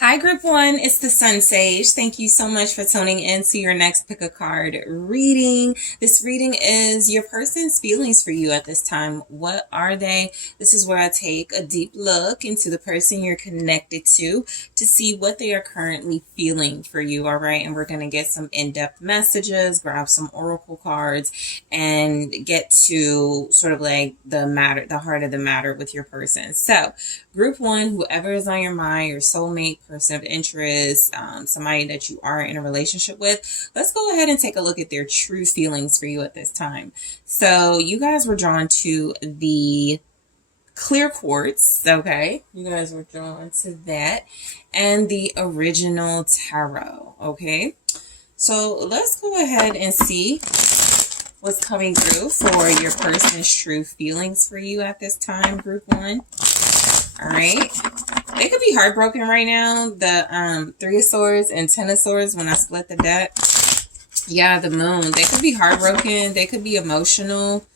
Hi, Group 1. It's the SunSage. Thank you so much for tuning in to your next Pick a Card reading. This reading is your person's feelings for you at this time. What are they? This is where I take a deep look into the person you're connected to see what they are currently feeling for you, all right? And we're going to get some in-depth messages, grab some oracle cards, and get to sort of like the heart of the matter with your person. So, Group 1, whoever is on your mind, your soulmate, person of interest, somebody that you are in a relationship with, let's go ahead and take a look at their true feelings for you at this time. So you guys were drawn to the clear quartz, okay? You guys were drawn to that, and the original tarot, okay? So let's go ahead and see what's coming through for your person's true feelings for you at this time, Group 1. All right. They could be heartbroken right now. The Three of Swords and Ten of Swords, when I split the deck. Yeah, the Moon. They could be heartbroken. They could be emotional.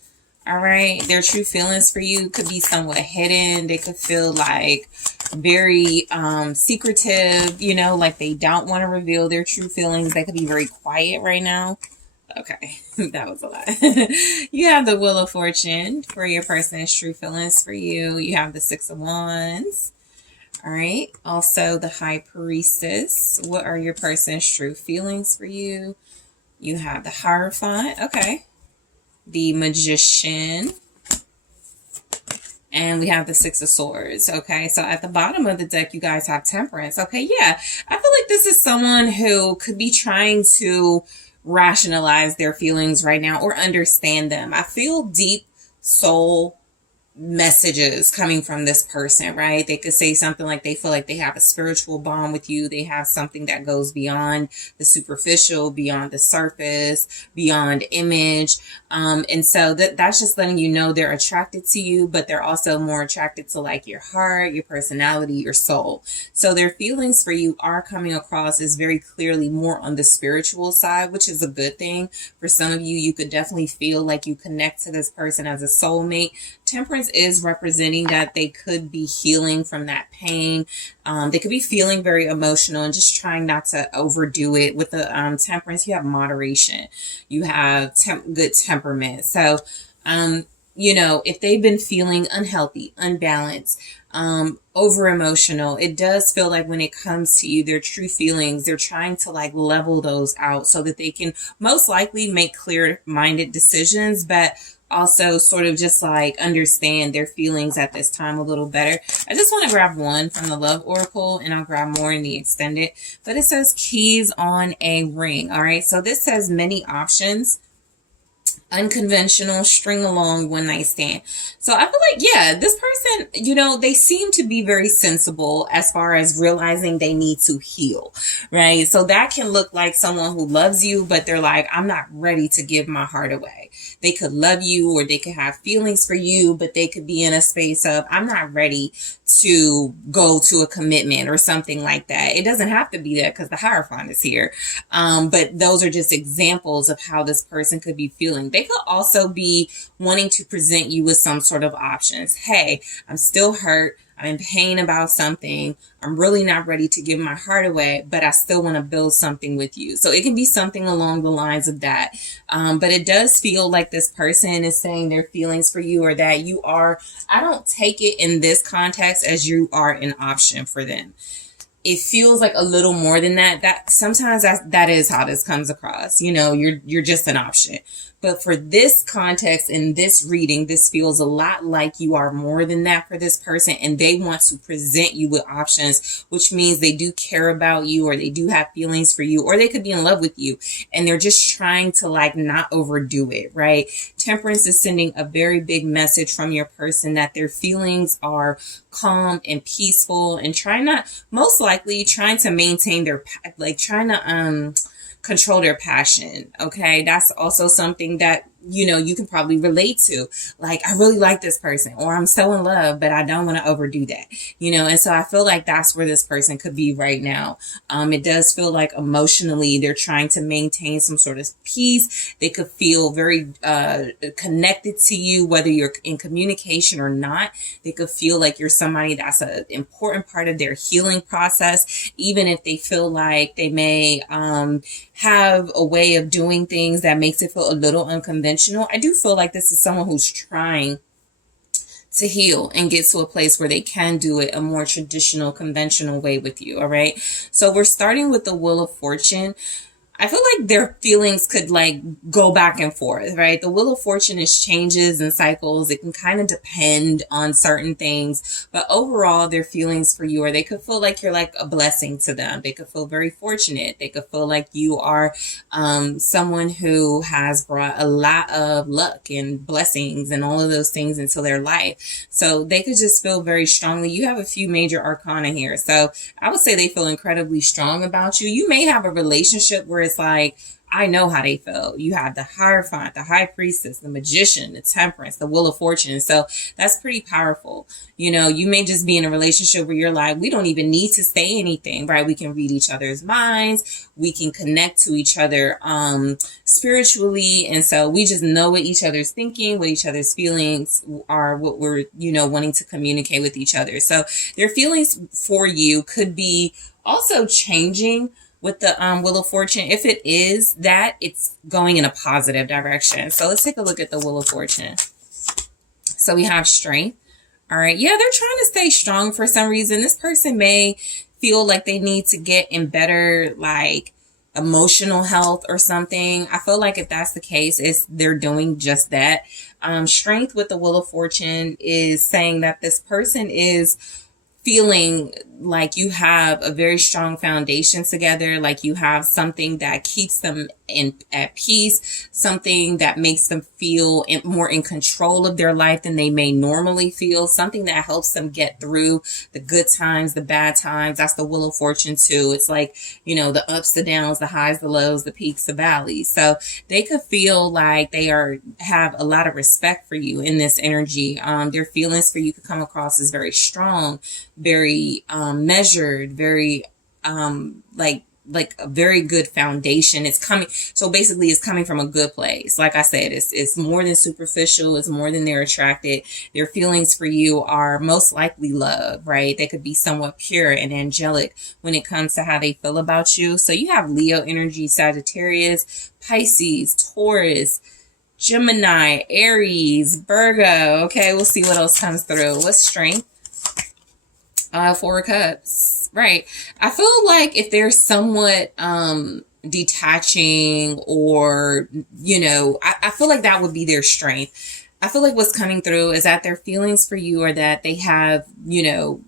All right. Their true feelings for you could be somewhat hidden. They could feel like very secretive, you know, like they don't want to reveal their true feelings. They could be very quiet right now. Okay, that was a lot. You have the Wheel of Fortune for your person's true feelings for you. You have the Six of Wands. All right. Also, the High Priestess. What are your person's true feelings for you? You have the Hierophant. Okay. The Magician. And we have the Six of Swords. Okay. So at the bottom of the deck, you guys have Temperance. Okay. Yeah. I feel like this is someone who could be trying to rationalize their feelings right now or understand them. I feel deep soul messages coming from this person, right? They could say something like they feel like they have a spiritual bond with you. They have something that goes beyond the superficial, beyond the surface, beyond image. And so that's just letting you know they're attracted to you, but they're also more attracted to like your heart, your personality, your soul. So their feelings for you are coming across as very clearly more on the spiritual side, which is a good thing. For some of you, you could definitely feel like you connect to this person as a soulmate. Temperance is representing that they could be healing from that pain. They could be feeling very emotional and just trying not to overdo it. With the Temperance, you have moderation. You have good temperament. So, you know, if they've been feeling unhealthy, unbalanced, over emotional, it does feel like when it comes to you, their true feelings, they're trying to like level those out so that they can most likely make clear-minded decisions, but also sort of just like understand their feelings at this time a little better. I just want to grab one from the Love Oracle and I'll grab more in the extended, but it says keys on a ring. All right. So this says many options. Unconventional, string along, one night stand. So I feel like, yeah, this person, you know, they seem to be very sensible as far as realizing they need to heal, right? So that can look like someone who loves you, but they're like, I'm not ready to give my heart away. They could love you or they could have feelings for you, but they could be in a space of, I'm not ready to go to a commitment or something like that. It doesn't have to be that because the Hierophant is here. But those are just examples of how this person could be feeling. They could also be wanting to present you with some sort of options. Hey, I'm still hurt. I'm in pain about something. I'm really not ready to give my heart away, but I still want to build something with you. So it can be something along the lines of that. But it does feel like this person is saying their feelings for you or that you are, I don't take it in this context as you are an option for them. It feels like a little more than that. That sometimes that is how this comes across. You know, you're just an option. But for this context in this reading, this feels a lot like you are more than that for this person. And they want to present you with options, which means they do care about you or they do have feelings for you or they could be in love with you. And they're just trying to like not overdo it, right? Temperance is sending a very big message from your person that their feelings are calm and peaceful and trying to maintain their, like trying to, control their passion. Okay. That's also something that you know, you can probably relate to. Like, I really like this person, or I'm so in love, but I don't want to overdo that, you know? And so I feel like that's where this person could be right now. It does feel like emotionally they're trying to maintain some sort of peace. They could feel very connected to you, whether you're in communication or not. They could feel like you're somebody that's an important part of their healing process, even if they feel like they may have a way of doing things that makes it feel a little unconventional. I do feel like this is someone who's trying to heal and get to a place where they can do it a more traditional, conventional way with you. All right. So we're starting with the Wheel of Fortune. I feel like their feelings could like go back and forth, right? The Wheel of Fortune is changes and cycles. It can kind of depend on certain things, but overall their feelings for you, or they could feel like you're like a blessing to them. They could feel very fortunate. They could feel like you are someone who has brought a lot of luck and blessings and all of those things into their life. So they could just feel very strongly. You have a few major arcana here. So I would say they feel incredibly strong about you. You may have a relationship where it's like, I know how they feel. You have the Hierophant, the High Priestess, the Magician, the Temperance, the Wheel of Fortune. So that's pretty powerful. You know, you may just be in a relationship where you're like, we don't even need to say anything, right? We can read each other's minds. We can connect to each other spiritually. And so we just know what each other's thinking, what each other's feelings are, what we're, you know, wanting to communicate with each other. So their feelings for you could be also changing with the Wheel of Fortune. If it is that, it's going in a positive direction. So let's take a look at the Wheel of Fortune. So we have Strength. All right. Yeah, they're trying to stay strong for some reason. This person may feel like they need to get in better, like, emotional health or something. I feel like if that's the case, they're doing just that. Strength with the Wheel of Fortune is saying that this person is feeling like you have a very strong foundation together, like you have something that keeps them at peace, something that makes them feel more in control of their life than they may normally feel, something that helps them get through the good times, the bad times. That's the Wheel of Fortune too. It's like, you know, the ups, the downs, the highs, the lows, the peaks, the valleys. So they could feel like they have a lot of respect for you in this energy. Their feelings for you could come across as very strong, very measured, very like a very good foundation. It's coming, so basically it's coming from a good place. Like I said, it's more than superficial. It's more than they're attracted. Their feelings for you are most likely love, right? They could be somewhat pure and angelic when it comes to how they feel about you. So you have Leo energy, Sagittarius, Pisces, Taurus, Gemini, Aries, Virgo. Okay, we'll see what else comes through. What's Strength? Four of Cups. Right. I feel like if they're somewhat detaching, or, you know, I feel like that would be their strength. I feel like what's coming through is that their feelings for you are that they have, you know,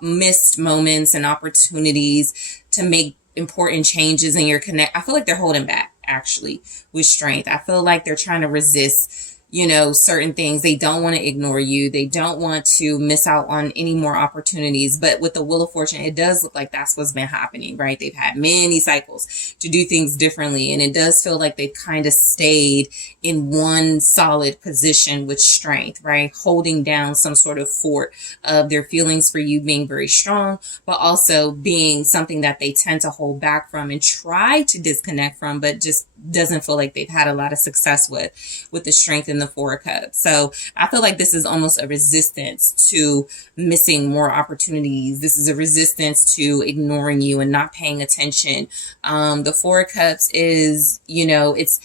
missed moments and opportunities to make important changes in your connect. I feel like they're holding back actually with Strength. I feel like they're trying to resist, you know, certain things. They don't want to ignore you. They don't want to miss out on any more opportunities. But with the Wheel of Fortune, it does look like that's what's been happening, right? They've had many cycles to do things differently. And it does feel like they've kind of stayed in one solid position with Strength, right? Holding down some sort of fort of their feelings for you being very strong, but also being something that they tend to hold back from and try to disconnect from, but just doesn't feel like they've had a lot of success with the Strength in the Four of Cups. So I feel like this is almost a resistance to missing more opportunities. This is a resistance to ignoring you and not paying attention. The Four of Cups is, you know, it's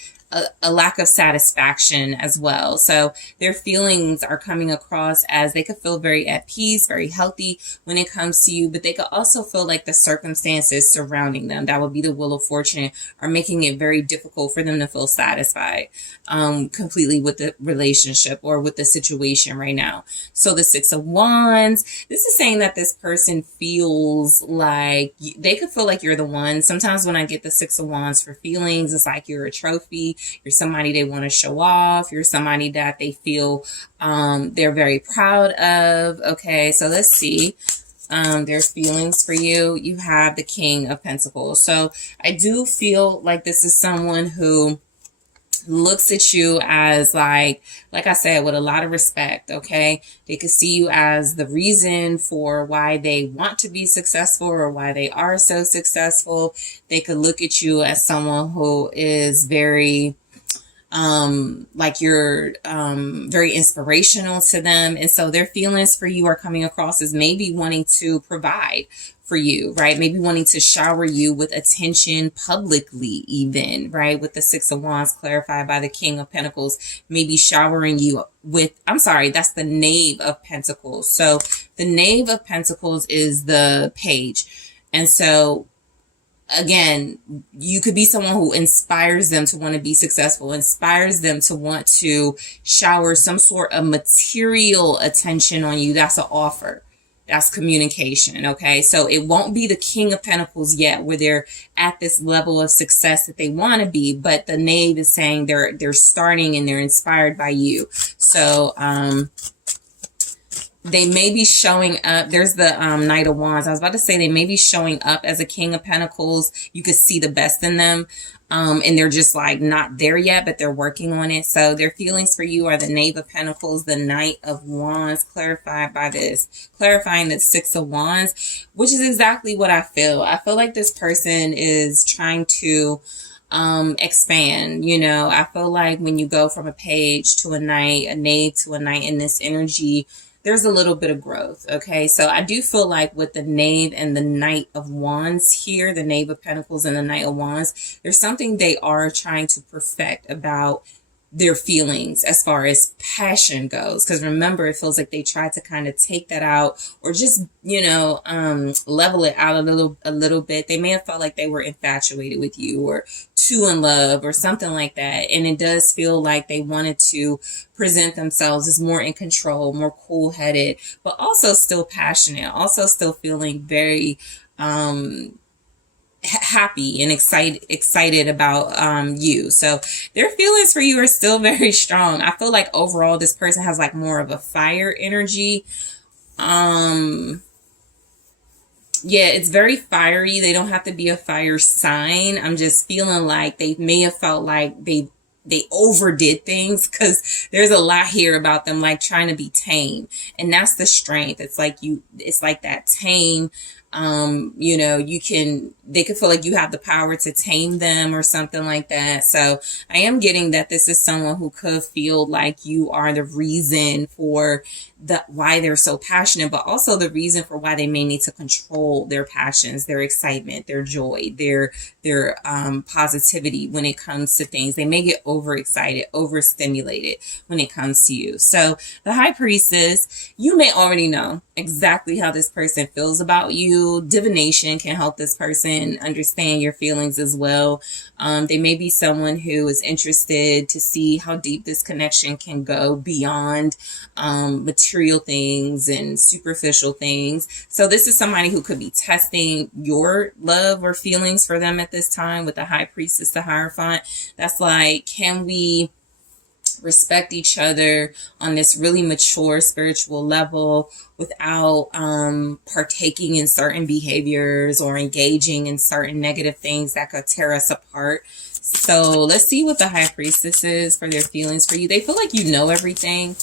a lack of satisfaction as well. So their feelings are coming across as they could feel very at peace, very healthy when it comes to you, but they could also feel like the circumstances surrounding them, that would be the Wheel of Fortune, are making it very difficult for them to feel satisfied completely with the relationship or with the situation right now. So the Six of Wands, this is saying that this person feels like they could feel like you're the one. Sometimes when I get the Six of Wands for feelings, it's like you're a trophy. You're somebody they want to show off. You're somebody that they feel they're very proud of. Okay, so let's see. Their feelings for you. You have the King of Pentacles. So I do feel like this is someone who looks at you as like I said, with a lot of respect. Okay, they could see you as the reason for why they want to be successful or why they are so successful. They could look at you as someone who is very like you're very inspirational to them, and so their feelings for you are coming across as maybe wanting to provide for you, right? Maybe wanting to shower you with attention publicly, even, right? With the Six of Wands clarified by the King of Pentacles, maybe showering you with, I'm sorry, that's the Knave of Pentacles. So the Knave of Pentacles is the page. And so again, you could be someone who inspires them to want to be successful, inspires them to want to shower some sort of material attention on you. That's an offer. That's communication. Okay. So it won't be the King of Pentacles yet where they're at this level of success that they want to be, but the Knave is saying they're starting and they're inspired by you. So, they may be showing up. There's the Knight of Wands. I was about to say they may be showing up as a King of Pentacles. You could see the best in them. And they're just like not there yet, but they're working on it. So their feelings for you are the Knave of Pentacles, the Knight of Wands, clarified by this, clarifying the Six of Wands, which is exactly what I feel. I feel like this person is trying to expand. You know, I feel like when you go from a page to a knight, a knave to a knight in this energy, there's a little bit of growth. Okay. So I do feel like with the Knave and the Knight of Wands here, the Knave of Pentacles and the Knight of Wands, there's something they are trying to perfect about their feelings as far as passion goes. Because remember, it feels like they tried to kind of take that out or just, you know, level it out a little bit. They may have felt like they were infatuated with you or too in love or something like that. And it does feel like they wanted to present themselves as more in control, more cool-headed, but also still passionate, also still feeling very happy and excited about you. So their feelings for you are still very strong. I feel like overall this person has like more of a fire energy. Yeah, it's very fiery. They don't have to be a fire sign. I'm just feeling like they may have felt like they overdid things, because there's a lot here about them like trying to be tame, and that's the strength. It's like that tame, you know, they could feel like you have the power to tame them or something like that. So I am getting that this is someone who could feel like you are the reason for why they're so passionate, but also the reason for why they may need to control their passions, their excitement, their joy, their positivity when it comes to things. They may get overexcited, overstimulated when it comes to you. So the High Priestess, you may already know exactly how this person feels about you. Divination can help this person understand your feelings as well. They may be someone who is interested to see how deep this connection can go beyond material things and superficial things. So this is somebody who could be testing your love or feelings for them at this time with the High Priestess, the Hierophant. That's like, can we respect each other on this really mature spiritual level without partaking in certain behaviors or engaging in certain negative things that could tear us apart. So let's see what the High Priestess is for their feelings for you. They feel like you know everything.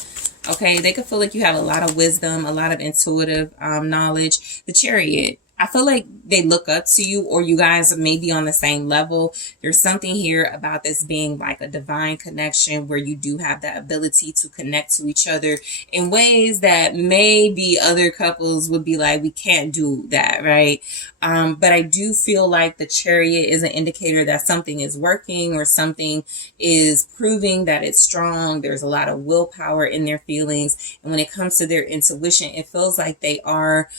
Okay, they could feel like you have a lot of wisdom, a lot of intuitive knowledge. The Chariot, I feel like they look up to you, or you guys may be on the same level. There's something here about this being like a divine connection where you do have that ability to connect to each other in ways that maybe other couples would be like, we can't do that, right? But I do feel like the Chariot is an indicator that something is working or something is proving that it's strong. There's a lot of willpower in their feelings. And when it comes to their intuition, it feels like they are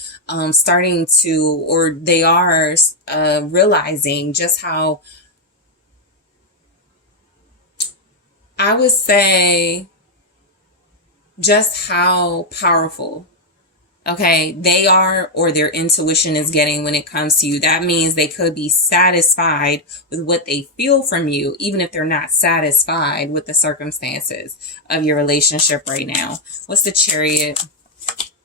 starting to, or they are realizing just how, I would say, just how powerful, okay, they are, or their intuition is getting when it comes to you. That means they could be satisfied with what they feel from you, even if they're not satisfied with the circumstances of your relationship right now. What's the Chariot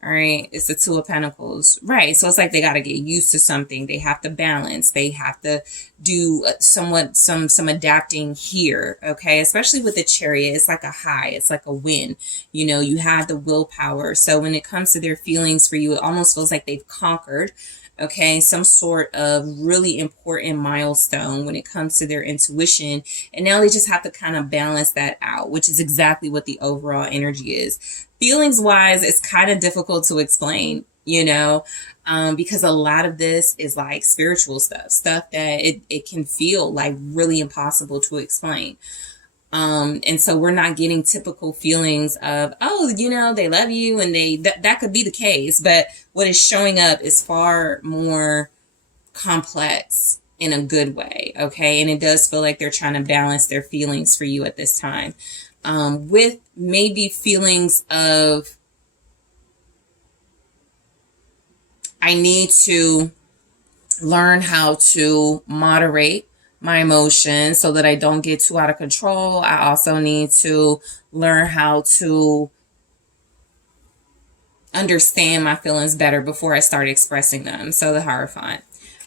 All right, it's the Two of Pentacles. Right, so it's like they got to get used to something. They have to balance. They have to do somewhat some adapting here, okay? Especially with the Chariot, it's like a high. It's like a win. You know, you have the willpower. So when it comes to their feelings for you, it almost feels like they've conquered, okay, some sort of really important milestone when it comes to their intuition. And now they just have to kind of balance that out, which is exactly what the overall energy is. Feelings wise, it's kind of difficult to explain, you know, because a lot of this is like spiritual stuff that it can feel like really impossible to explain. And so we're not getting typical feelings of, oh, you know, they love you, and that could be the case. But what is showing up is far more complex in a good way. Okay. And it does feel like they're trying to balance their feelings for you at this time. With maybe feelings of, I need to learn how to moderate my emotions so that I don't get too out of control. I also need to learn how to understand my feelings better before I start expressing them. So the Hierophant.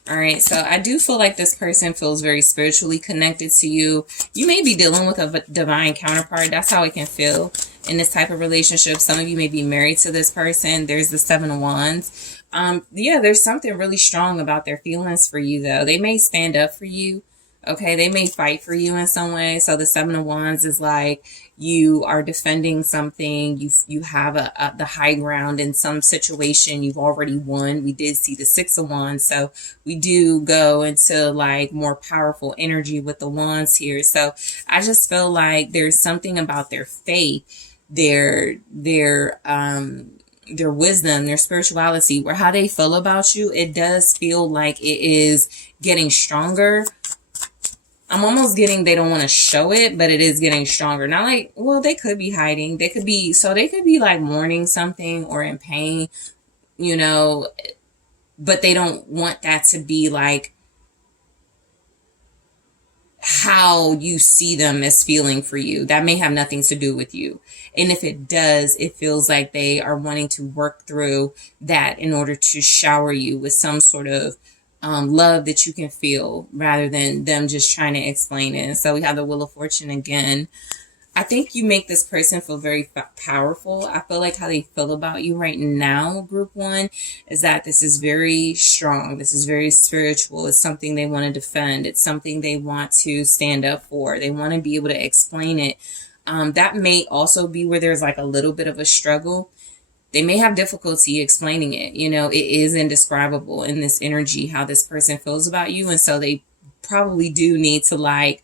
All right, so I do feel like this person feels very spiritually connected to you. You may be dealing with a divine counterpart. That's how it can feel in this type of relationship. Some of you may be married to this person. There's the Seven of Wands. Yeah, there's something really strong about their feelings for you, though. They may stand up for you. Okay, they may fight for you in some way. So the Seven of Wands is like you are defending something. You have the high ground in some situation. You've already won. We did see the Six of Wands, so we do go into like more powerful energy with the wands here. So I just feel like there's something about their faith, their wisdom, their spirituality, where how they feel about you. It does feel like it is getting stronger. I'm almost getting they don't want to show it, but it is getting stronger. Not like, well, they could be hiding. They could be like mourning something or in pain, you know, but they don't want that to be like how you see them as feeling for you. That may have nothing to do with you. And if it does, it feels like they are wanting to work through that in order to shower you with some sort of love that you can feel rather than them just trying to explain it. So we have the Wheel of Fortune again. I think you make this person feel very powerful. I feel like how they feel about you right now, group one, is that this is very strong. This is very spiritual. It's something they want to defend. It's something they want to stand up for. They want to be able to explain it. That may also be where there's like a little bit of a struggle. They may have difficulty explaining it. You know, it is indescribable in this energy, how this person feels about you. And so they probably do need to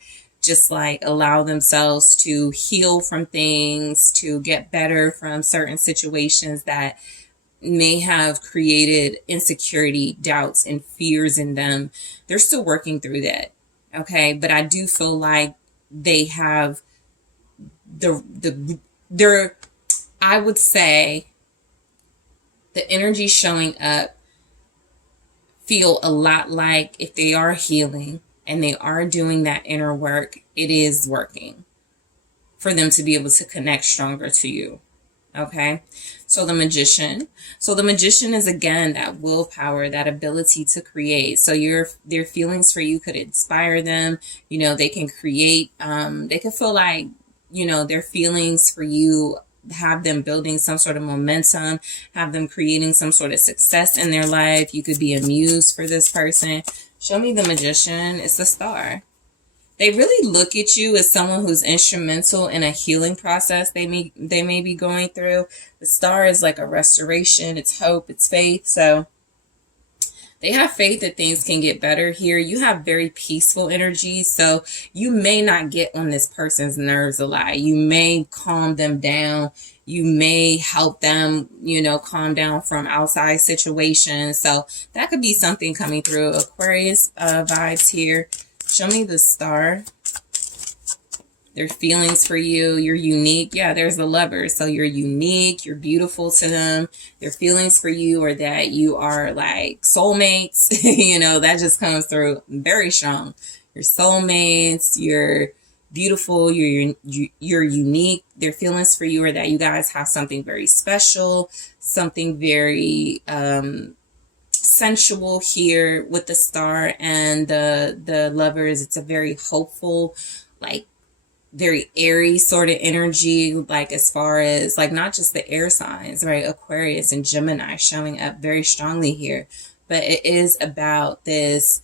just allow themselves to heal from things, to get better from certain situations that may have created insecurity, doubts, and fears in them. They're still working through that. Okay. But I do feel like they have I would say, the energy showing up feel a lot like if they are healing and they are doing that inner work, it is working for them to be able to connect stronger to you. Okay. So the Magician. So the Magician is again that willpower, that ability to create. So their feelings for you could inspire them. You know, they can create, they can feel like, you know, their feelings for you have them building some sort of momentum, have them creating some sort of success in their life. You could be a muse for this person. Show me the Magician. It's the Star. They really look at you as someone who's instrumental in a healing process they may be going through. The Star is like a restoration. It's hope. It's faith. So they have faith that things can get better here. You have very peaceful energy, so you may not get on this person's nerves a lot. You may calm them down. You may help them, you know, calm down from outside situations. So that could be something coming through. Aquarius vibes here. Show me the Star. Their feelings for you. You're unique. Yeah, there's the Lovers. So you're unique. You're beautiful to them. Their feelings for you are that you are like soulmates. You know, that just comes through very strong. You're soulmates. You're beautiful. You're unique. Their feelings for you are that you guys have something very special, something very sensual here with the Star and the Lovers. It's a very hopeful, like very airy sort of energy, like as far as like not just the air signs, right? Aquarius and Gemini showing up very strongly here, but it is about this,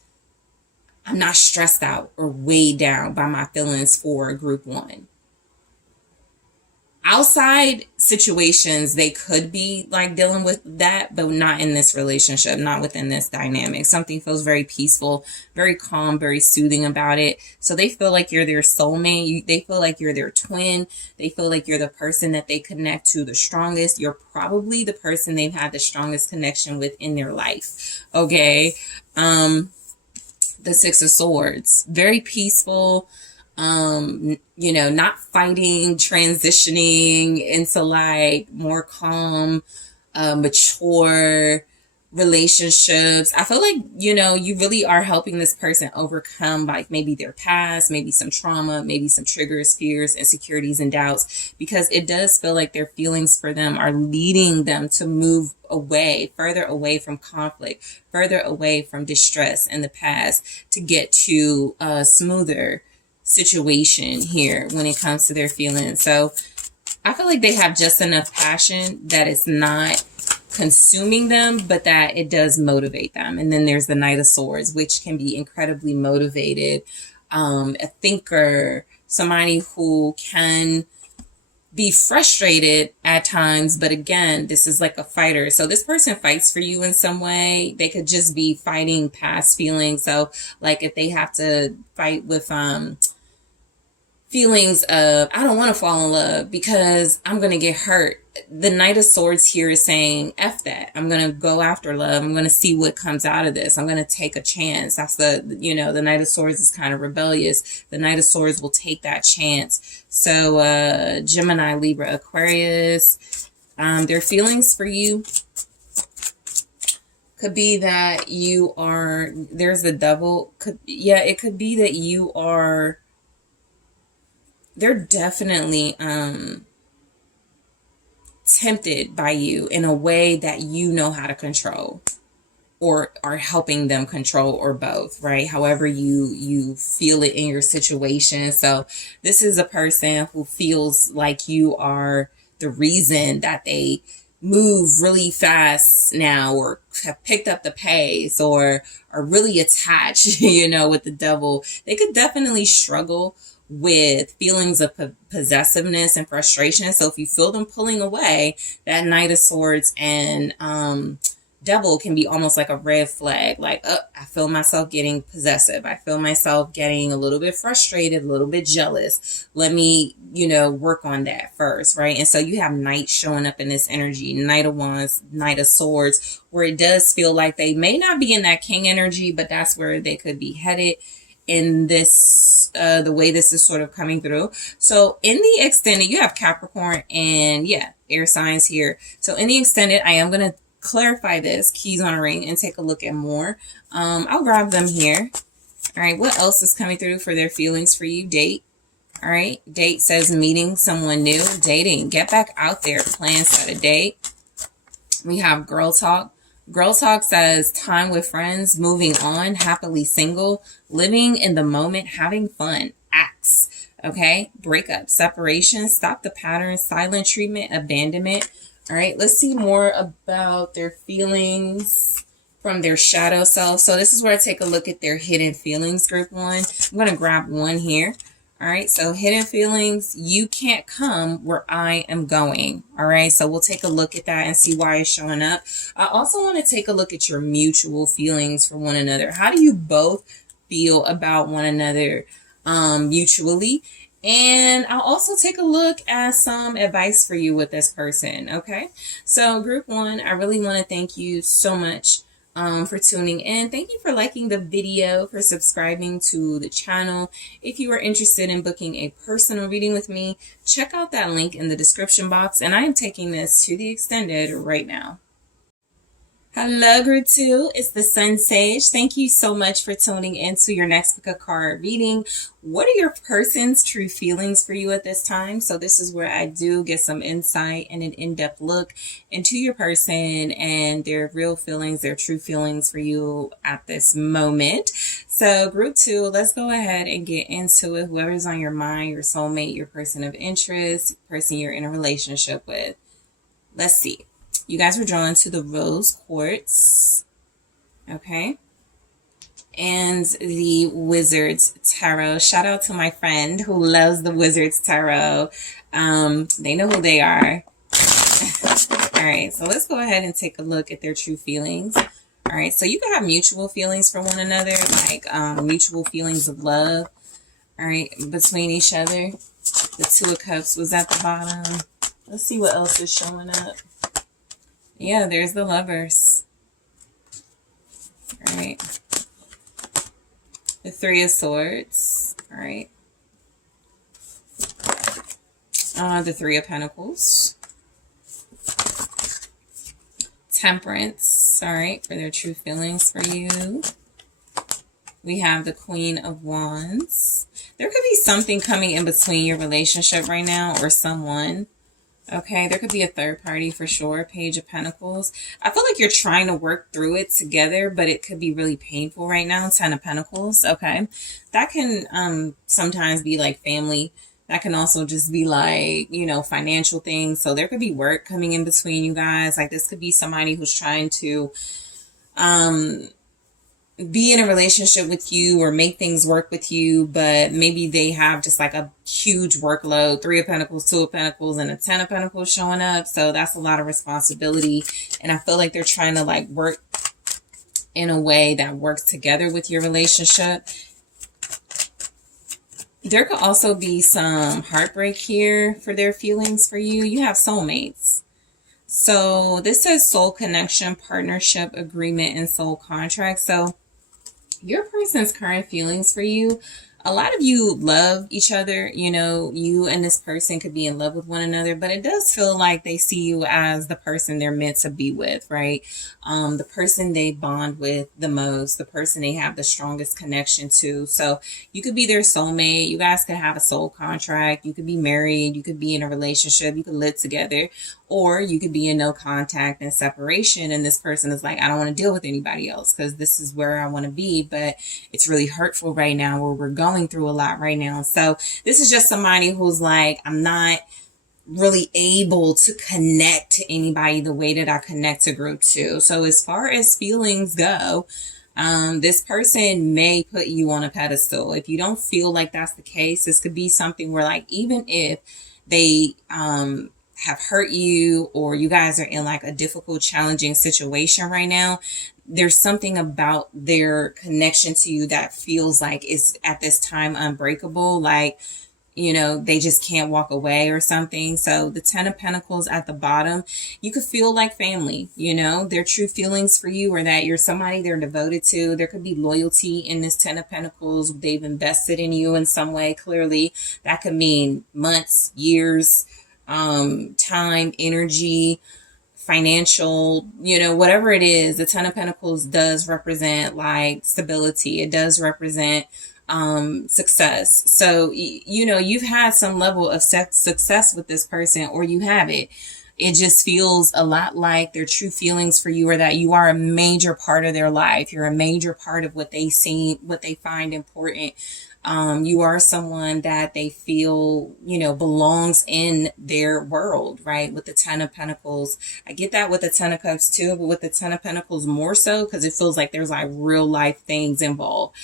I'm not stressed out or weighed down by my feelings for group one. Outside situations, they could be like dealing with that, but not in this relationship, not within this dynamic. Something feels very peaceful, very calm, very soothing about it. So they feel like you're their soulmate. They feel like you're their twin. They feel like you're the person that they connect to the strongest. You're probably the person they've had the strongest connection with in their life. Okay. The Six of Swords, very peaceful. You know, not fighting, transitioning into like more calm, mature relationships. I feel like, you know, you really are helping this person overcome like maybe their past, maybe some trauma, maybe some triggers, fears, insecurities, and doubts, because it does feel like their feelings for them are leading them to move away, further away from conflict, further away from distress in the past to get to a smoother situation here when it comes to their feelings. So I feel like they have just enough passion that it's not consuming them, but that it does motivate them. And then there's the Knight of Swords, which can be incredibly motivated, a thinker, somebody who can be frustrated at times, but again, this is like a fighter. So this person fights for you in some way. They could just be fighting past feelings. So like if they have to fight with feelings of, I don't want to fall in love because I'm going to get hurt. The Knight of Swords here is saying, F that. I'm going to go after love. I'm going to see what comes out of this. I'm going to take a chance. That's the, you know, the Knight of Swords is kind of rebellious. The Knight of Swords will take that chance. So, Gemini, Libra, Aquarius, their feelings for you could be that you are, there's the Devil. It could be that you are, they're definitely tempted by you in a way that you know how to control, or are helping them control, or both, right? However you feel it in your situation. So this is a person who feels like you are the reason that they move really fast now, or have picked up the pace, or are really attached, you know, with the Devil. They could definitely struggle with feelings of possessiveness and frustration. So if you feel them pulling away, that Knight of Swords and Devil can be almost like a red flag. Like, oh, I feel myself getting possessive. I feel myself getting a little bit frustrated, a little bit jealous. Let me, you know, work on that first, right? And so you have Knight showing up in this energy, Knight of Wands, Knight of Swords, where it does feel like they may not be in that King energy, but that's where they could be headed in this, the way this is sort of coming through. So in the extended, you have Capricorn and air signs here. So in the extended, I am going to clarify this, keys on a ring, and take a look at more. I'll grab them here. All right. What else is coming through for their feelings for you? Date. All right. Date says meeting someone new, dating, get back out there, plan, set a date. We have girl talk. Girl talk says time with friends, moving on, happily single, living in the moment, having fun, acts. Okay. Breakup, separation, stop the pattern, silent treatment, abandonment. All right. Let's see more about their feelings from their shadow self. So this is where I take a look at their hidden feelings, group one. I'm going to grab one here. All right. So hidden feelings, you can't come where I am going. All right. So we'll take a look at that and see why it's showing up. I also want to take a look at your mutual feelings for one another. How do you both feel about one another mutually? And I'll also take a look at some advice for you with this person. Okay. So group one, I really want to thank you so much for tuning in. Thank you for liking the video, for subscribing to the channel. If you are interested in booking a personal reading with me, check out that link in the description box. And I am taking this to the extended right now. Hello, Group 2. It's the SunSage. Thank you so much for tuning into your next pick a card reading. What are your person's true feelings for you at this time? So this is where I do get some insight and an in-depth look into your person and their real feelings, their true feelings for you at this moment. So Group 2, let's go ahead and get into it. Whoever's on your mind, your soulmate, your person of interest, person you're in a relationship with. Let's see. You guys were drawn to the rose quartz, okay, and the Wizard's Tarot. Shout out to my friend who loves the Wizard's Tarot. They know who they are. All right, so let's go ahead and take a look at their true feelings. All right, so you can have mutual feelings for one another, like mutual feelings of love, all right, between each other. The Two of Cups was at the bottom. Let's see what else is showing up. Yeah, there's the Lovers. All right. The Three of Swords. All right. The Three of Pentacles. Temperance. All right, for their true feelings for you. We have the Queen of Wands. There could be something coming in between your relationship right now or someone. Okay, there could be a third party for sure. Page of Pentacles. I feel like you're trying to work through it together, but it could be really painful right now. Ten of Pentacles. Okay, that can sometimes be like family. That can also just be like, you know, financial things. So there could be work coming in between you guys. Like this could be somebody who's trying to be in a relationship with you or make things work with you, but maybe they have just like a huge workload. Three of Pentacles, Two of Pentacles, and a Ten of Pentacles showing up. So that's a lot of responsibility. And I feel like they're trying to like work in a way that works together with your relationship. There could also be some heartbreak here for their feelings for you. You have soulmates. So this says soul connection, partnership, agreement, and soul contract. So your person's current feelings for you, a lot of you love each other. You know, you and this person could be in love with one another, but it does feel like they see you as the person they're meant to be with, right? The person they bond with the most, the person they have the strongest connection to. So you could be their soulmate. You guys could have a soul contract. You could be married. You could be in a relationship. You could live together. Or you could be in no contact and separation, and this person is like, I don't want to deal with anybody else because this is where I want to be, but it's really hurtful right now, where we're going through a lot right now. So this is just somebody who's like, I'm not really able to connect to anybody the way that I connect to Group 2. So as far as feelings go, this person may put you on a pedestal. If you don't feel like that's the case, this could be something where like, even if they, have hurt you, or you guys are in like a difficult, challenging situation right now, there's something about their connection to you that feels like it's at this time unbreakable. Like, you know, they just can't walk away or something. So the Ten of Pentacles at the bottom, you could feel like family, you know, their true feelings for you, or that you're somebody they're devoted to. There could be loyalty in this Ten of Pentacles. They've invested in you in some way. Clearly that could mean months, years, time, energy, financial, you know, whatever it is. The Ten of Pentacles does represent like stability. It does represent success. So, you know, you've had some level of success with this person, or you have it. It just feels a lot like their true feelings for you, or that you are a major part of their life. You're a major part of what they see, what they find important. You are someone that they feel, you know, belongs in their world, right? With the Ten of Pentacles. I get that with the Ten of Cups too, but with the Ten of Pentacles more so, because it feels like there's like real life things involved.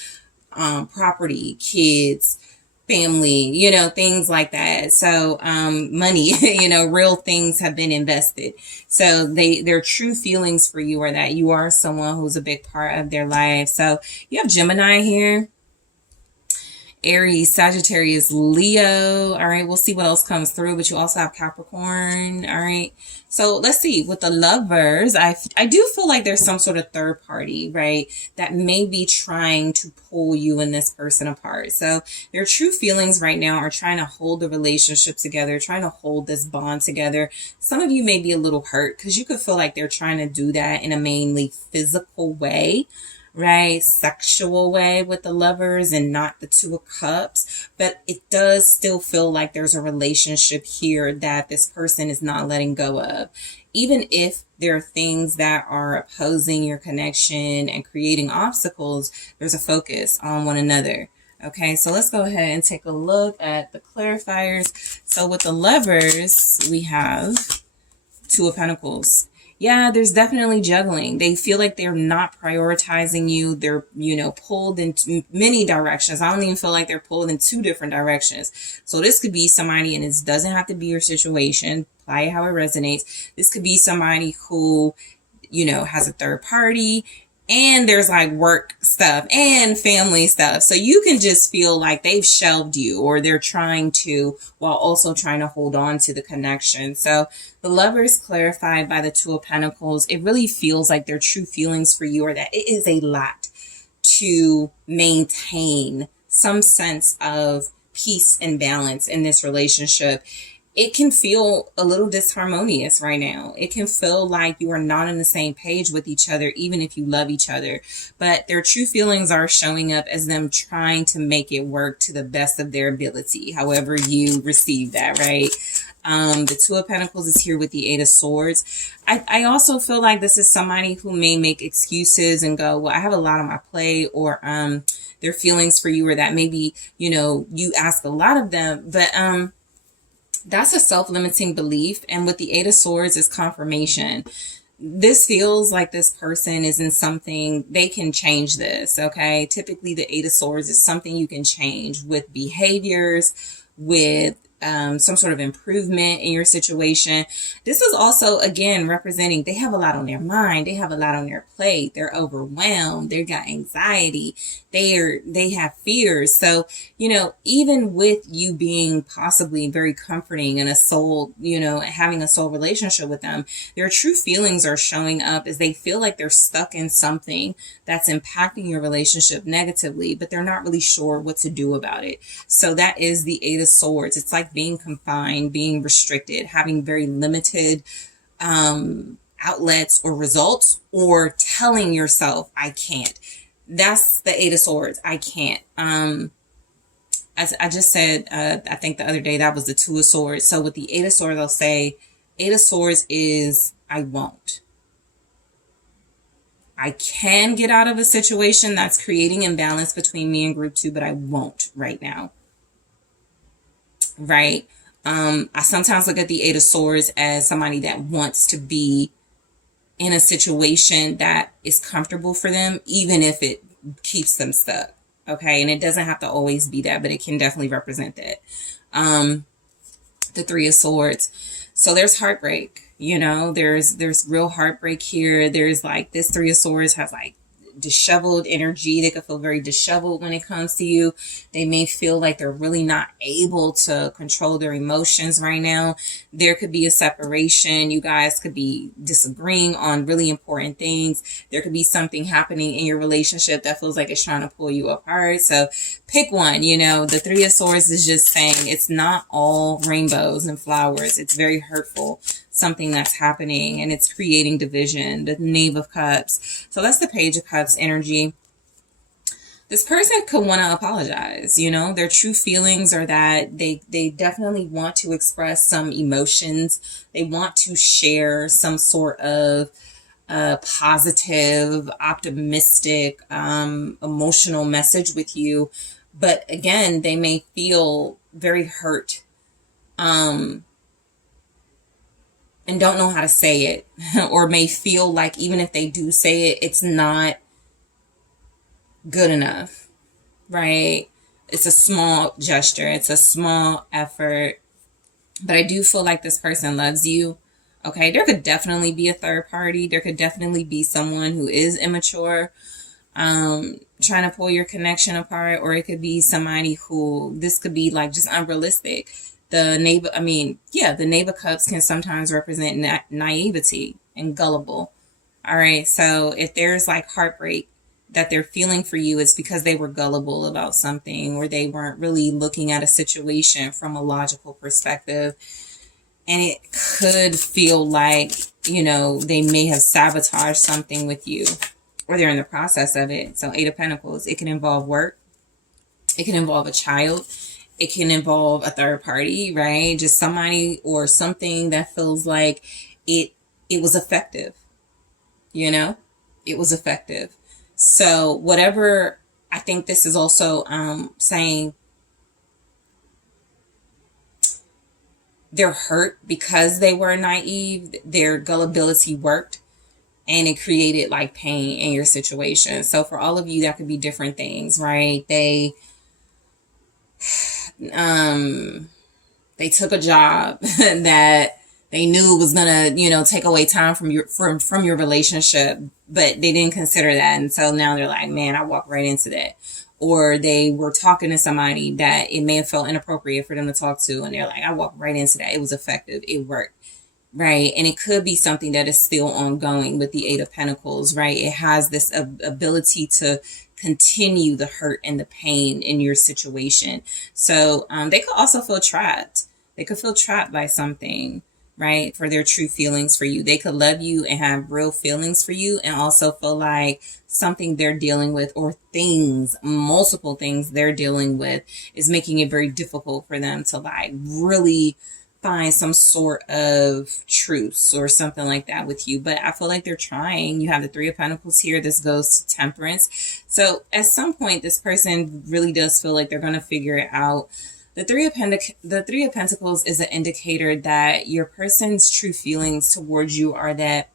Property, kids, family, you know, things like that. So, money, you know, real things have been invested. So their true feelings for you are that you are someone who's a big part of their life. So you have Gemini here. Aries, Sagittarius, Leo. All right, we'll see what else comes through, but you also have Capricorn. All right, so let's see. With the lovers, I do feel like there's some sort of third party, right, that may be trying to pull you and this person apart. So their true feelings right now are trying to hold the relationship together, trying to hold this bond together. Some of you may be a little hurt because you could feel like they're trying to do that in a mainly physical way, right? Sexual way with the lovers and not the Two of Cups. But it does still feel like there's a relationship here that this person is not letting go of. Even if there are things that are opposing your connection and creating obstacles, there's a focus on one another. Okay, so let's go ahead and take a look at the clarifiers. So with the lovers, we have Two of Pentacles. Yeah, there's definitely juggling. They feel like they're not prioritizing you. They're, pulled in many directions. I don't even feel like they're pulled in two different directions. So this could be somebody, and this doesn't have to be your situation. Apply it how it resonates. This could be somebody who, has a third party, and there's like work stuff and family stuff. So you can just feel like they've shelved you, or they're trying to, while also trying to hold on to the connection. So the lovers clarified by the Two of Pentacles, it really feels like their true feelings for you are that it is a lot to maintain some sense of peace and balance in this relationship. It can feel a little disharmonious right now. It can feel like you are not on the same page with each other, even if you love each other. But their true feelings are showing up as them trying to make it work to the best of their ability, however you receive that, right? The Two of Pentacles is here with the Eight of Swords. I also feel like this is somebody who may make excuses and go, well, I have a lot on my plate, or their feelings for you, or that maybe, you ask a lot of them, but that's a self-limiting belief. And with the Eight of Swords is confirmation. This feels like this person is in something, they can change this, okay? Typically, the Eight of Swords is something you can change with behaviors, with some sort of improvement in your situation. This is also, again, representing they have a lot on their mind. They have a lot on their plate. They're overwhelmed. They've got anxiety. They have fears. So, even with you being possibly very comforting and a soul, having a soul relationship with them, their true feelings are showing up as they feel like they're stuck in something that's impacting your relationship negatively, but they're not really sure what to do about it. So that is the Eight of Swords. It's like being confined, being restricted, having very limited outlets or results, or telling yourself, I can't. That's the Eight of Swords. I can't. As I just said, I think the other day, that was the Two of Swords. So with the Eight of Swords, I'll say Eight of Swords is I won't. I can get out of a situation that's creating imbalance between me and group two, but I won't right now. Right? I sometimes look at the Eight of Swords as somebody that wants to be in a situation that is comfortable for them, even if it keeps them stuck. Okay. And it doesn't have to always be that, but it can definitely represent that. The Three of Swords. So there's heartbreak, there's real heartbreak here. There's like this Three of Swords has like disheveled energy. They could feel very disheveled when it comes to you. They may feel like they're really not able to control their emotions right now. There could be a separation. You guys could be disagreeing on really important things. There could be something happening in your relationship that feels like it's trying to pull you apart. So pick one. The Three of Swords is just saying it's not all rainbows and flowers. It's very hurtful, something that's happening, and it's creating division. The Knave of Cups. So that's the Page of Cups energy. This person could want to apologize. Their true feelings are that they definitely want to express some emotions. They want to share some sort of positive, optimistic, emotional message with you. But again, they may feel very hurt and don't know how to say it, or may feel like even if they do say it, it's not good enough, right? It's a small gesture. It's a small effort. But I do feel like this person loves you. Okay, there could definitely be a third party. There could definitely be someone who is immature. trying to pull your connection apart, or it could be somebody who, this could be like just unrealistic. The neighbor, the Knave of Cups can sometimes represent naivety and gullible. All right. So if there's like heartbreak that they're feeling for you, it's because they were gullible about something, or they weren't really looking at a situation from a logical perspective. And it could feel like, they may have sabotaged something with you, or they're in the process of it. So 8 of Pentacles, it can involve work. It can involve a child. It can involve a third party, right? Just somebody or something that feels like it was effective. It was effective. So whatever, I think this is also saying they're hurt because they were naive. Their gullibility worked, and it created like pain in your situation. So for all of you, that could be different things, right? They took a job that they knew was gonna, take away time from your relationship, but they didn't consider that. And so now they're like, man, I walked right into that. Or they were talking to somebody that it may have felt inappropriate for them to talk to, and they're like, I walked right into that. It was effective. It worked. Right. And it could be something that is still ongoing with the 8 of Pentacles, right? It has this ability to continue the hurt and the pain in your situation. So they could also feel trapped. They could feel trapped by something, right? For their true feelings for you. They could love you and have real feelings for you, and also feel like something they're dealing with, or multiple things they're dealing with, is making it very difficult for them to like really find some sort of truce or something like that with you. But I feel like they're trying. You have the 3 of Pentacles here. This goes to Temperance. So at some point, this person really does feel like they're going to figure it out. The 3 of Pentacles is an indicator that your person's true feelings towards you are that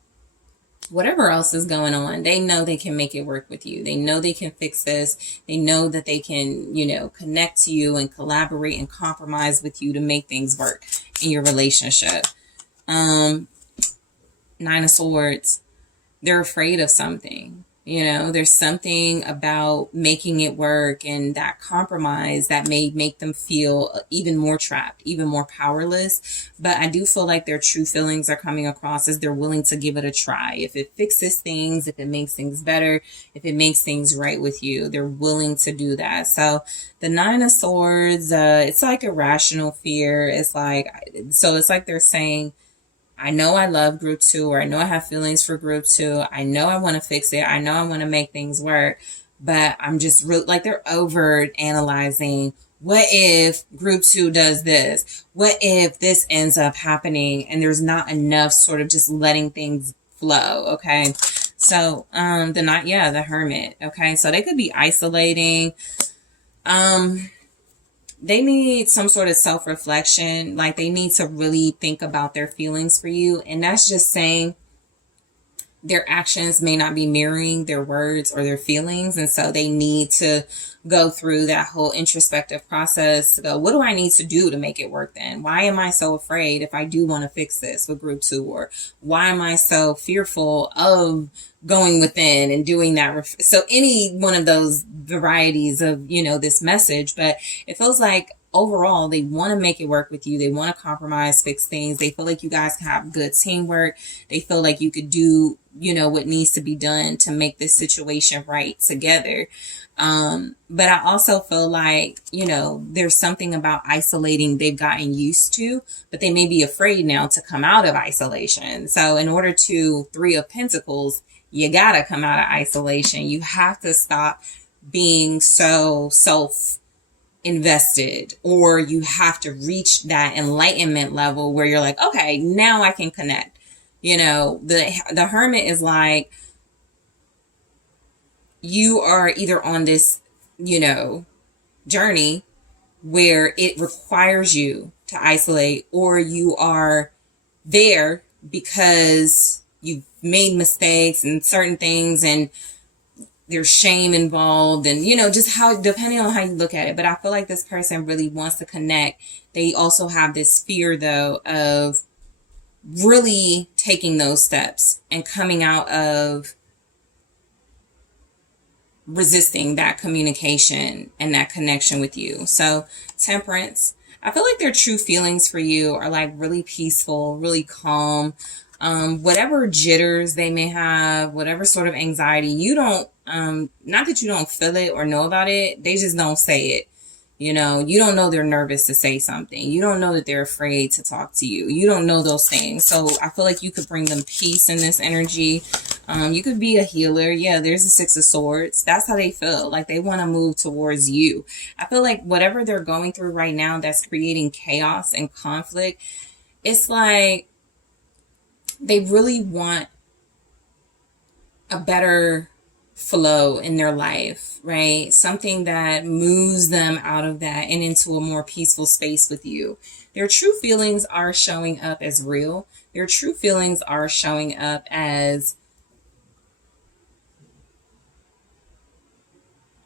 whatever else is going on, they know they can make it work with you. They know they can fix this. They know that they can, connect to you and collaborate and compromise with you to make things work in your relationship. 9 of Swords, they're afraid of something. There's something about making it work, and that compromise that may make them feel even more trapped, even more powerless. But I do feel like their true feelings are coming across as they're willing to give it a try. If it fixes things, if it makes things better, if it makes things right with you, they're willing to do that. So the 9 of Swords, it's like irrational fear. It's like they're saying, I know I love group 2, or I know I have feelings for group 2. I know I want to fix it. I know I want to make things work, but I'm just like, they're over analyzing. What if group 2 does this? What if this ends up happening? And there's not enough sort of just letting things flow. Okay. So, the Hermit. Okay. So they could be isolating. They need some sort of self-reflection. Like, they need to really think about their feelings for you. And that's just saying their actions may not be mirroring their words or their feelings. And so they need to go through that whole introspective process to go, what do I need to do to make it work then? Why am I so afraid if I do want to fix this with group 2? Or why am I so fearful of going within and doing that? So any one of those varieties of, this message, but it feels like overall, they want to make it work with you. They want to compromise, fix things. They feel like you guys have good teamwork. They feel like you could do, what needs to be done to make this situation right together. But I also feel like, there's something about isolating they've gotten used to, but they may be afraid now to come out of isolation. So in order to 3 of Pentacles, you gotta come out of isolation. You have to stop being so invested, or you have to reach that enlightenment level where you're like, okay, now I can connect. The Hermit is like, you are either on this, journey where it requires you to isolate, or you are there because you've made mistakes and certain things, and there's shame involved, and just how, depending on how you look at it. But I feel like this person really wants to connect. They also have this fear though of really taking those steps and coming out of resisting that communication and that connection with you. So Temperance, I feel like their true feelings for you are like really peaceful, really calm. Whatever jitters they may have, whatever sort of anxiety, you don't, not that you don't feel it or know about it, they just don't say it. You know, you don't know they're nervous to say something. You don't know that they're afraid to talk to you. You don't know those things. So I feel like you could bring them peace in this energy. You could be a healer. Yeah, there's the Six of Swords. That's how they feel. Like they want to move towards you. I feel like whatever they're going through right now that's creating chaos and conflict, it's like they really want a better flow in their life, right? Something that moves them out of that and into a more peaceful space with you. Their true feelings are showing up as real. Their true feelings are showing up as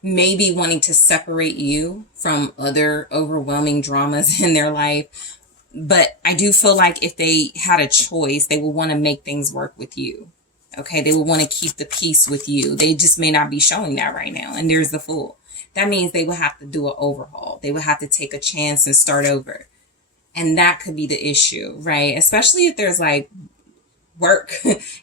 maybe wanting to separate you from other overwhelming dramas in their life. But I do feel like if they had a choice, they would want to make things work with you. Okay, they would want to keep the peace with you. They just may not be showing that right now. And there's the Fool. That means they would have to do an overhaul. They would have to take a chance and start over. And that could be the issue, right? Especially if there's like work,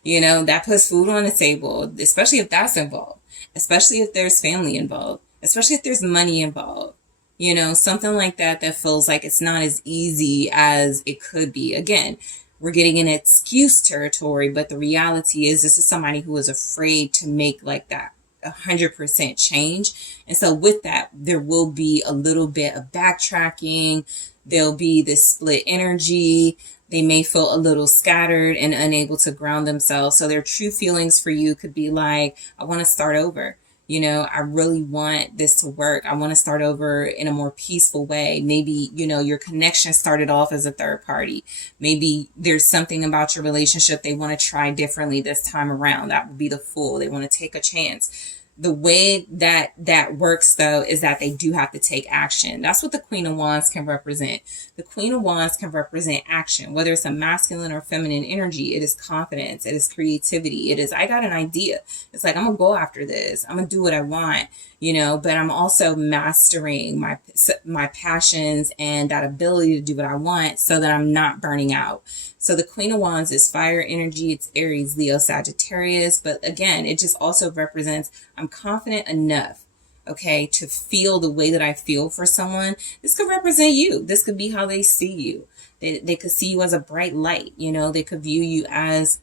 you know, that puts food on the table, especially if that's involved, especially if there's family involved, especially if there's money involved. You know, something like that that feels like it's not as easy as it could be. Again, we're getting in excuse territory, but the reality is this is somebody who is afraid to make like that 100% change. And so with that, there will be a little bit of backtracking. There'll be this split energy. They may feel a little scattered and unable to ground themselves. So their true feelings for you could be like, I want to start over. You know, I really want this to work. I want to start over in a more peaceful way. Maybe, you know, your connection started off as a third party. Maybe there's something about your relationship they want to try differently this time around. That would be the Fool. They want to take a chance. The way that works, though, is that they do have to take action. That's what the Queen of Wands can represent. The Queen of Wands can represent action, whether it's a masculine or feminine energy. It is confidence. It is creativity. It is, I got an idea. It's like, I'm going to go after this. I'm going to do what I want, you know, but I'm also mastering my passions and that ability to do what I want so that I'm not burning out. So the Queen of Wands is fire energy. It's Aries, Leo, Sagittarius. But again, it just also represents I'm confident enough, okay, to feel the way that I feel for someone. This could represent you. This could be how they see you. They could see you as a bright light. You know, they could view you as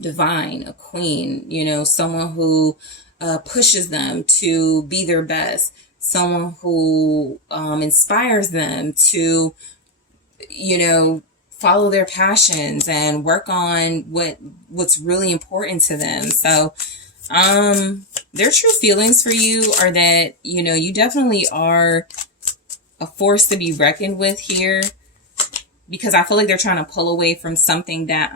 divine, a queen, you know, someone who pushes them to be their best, someone who inspires them to, you know, follow their passions and work on what's really important to them. So their true feelings for you are that, you know, you definitely are a force to be reckoned with here, because I feel like they're trying to pull away from something that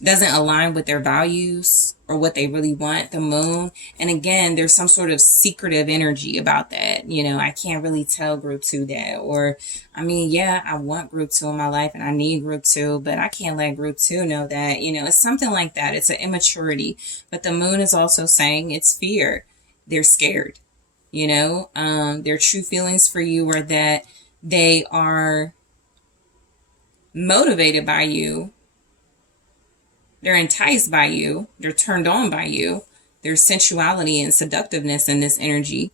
doesn't align with their values or what they really want, the Moon. And again, there's some sort of secretive energy about that. You know, I can't really tell group 2 that, or, I mean, yeah, I want group 2 in my life and I need group 2, but I can't let group 2 know that, you know, it's something like that. It's an immaturity, but the Moon is also saying it's fear. They're scared, you know, their true feelings for you are that they are motivated by you. They're enticed by you. They're turned on by you. There's sensuality and seductiveness in this energy.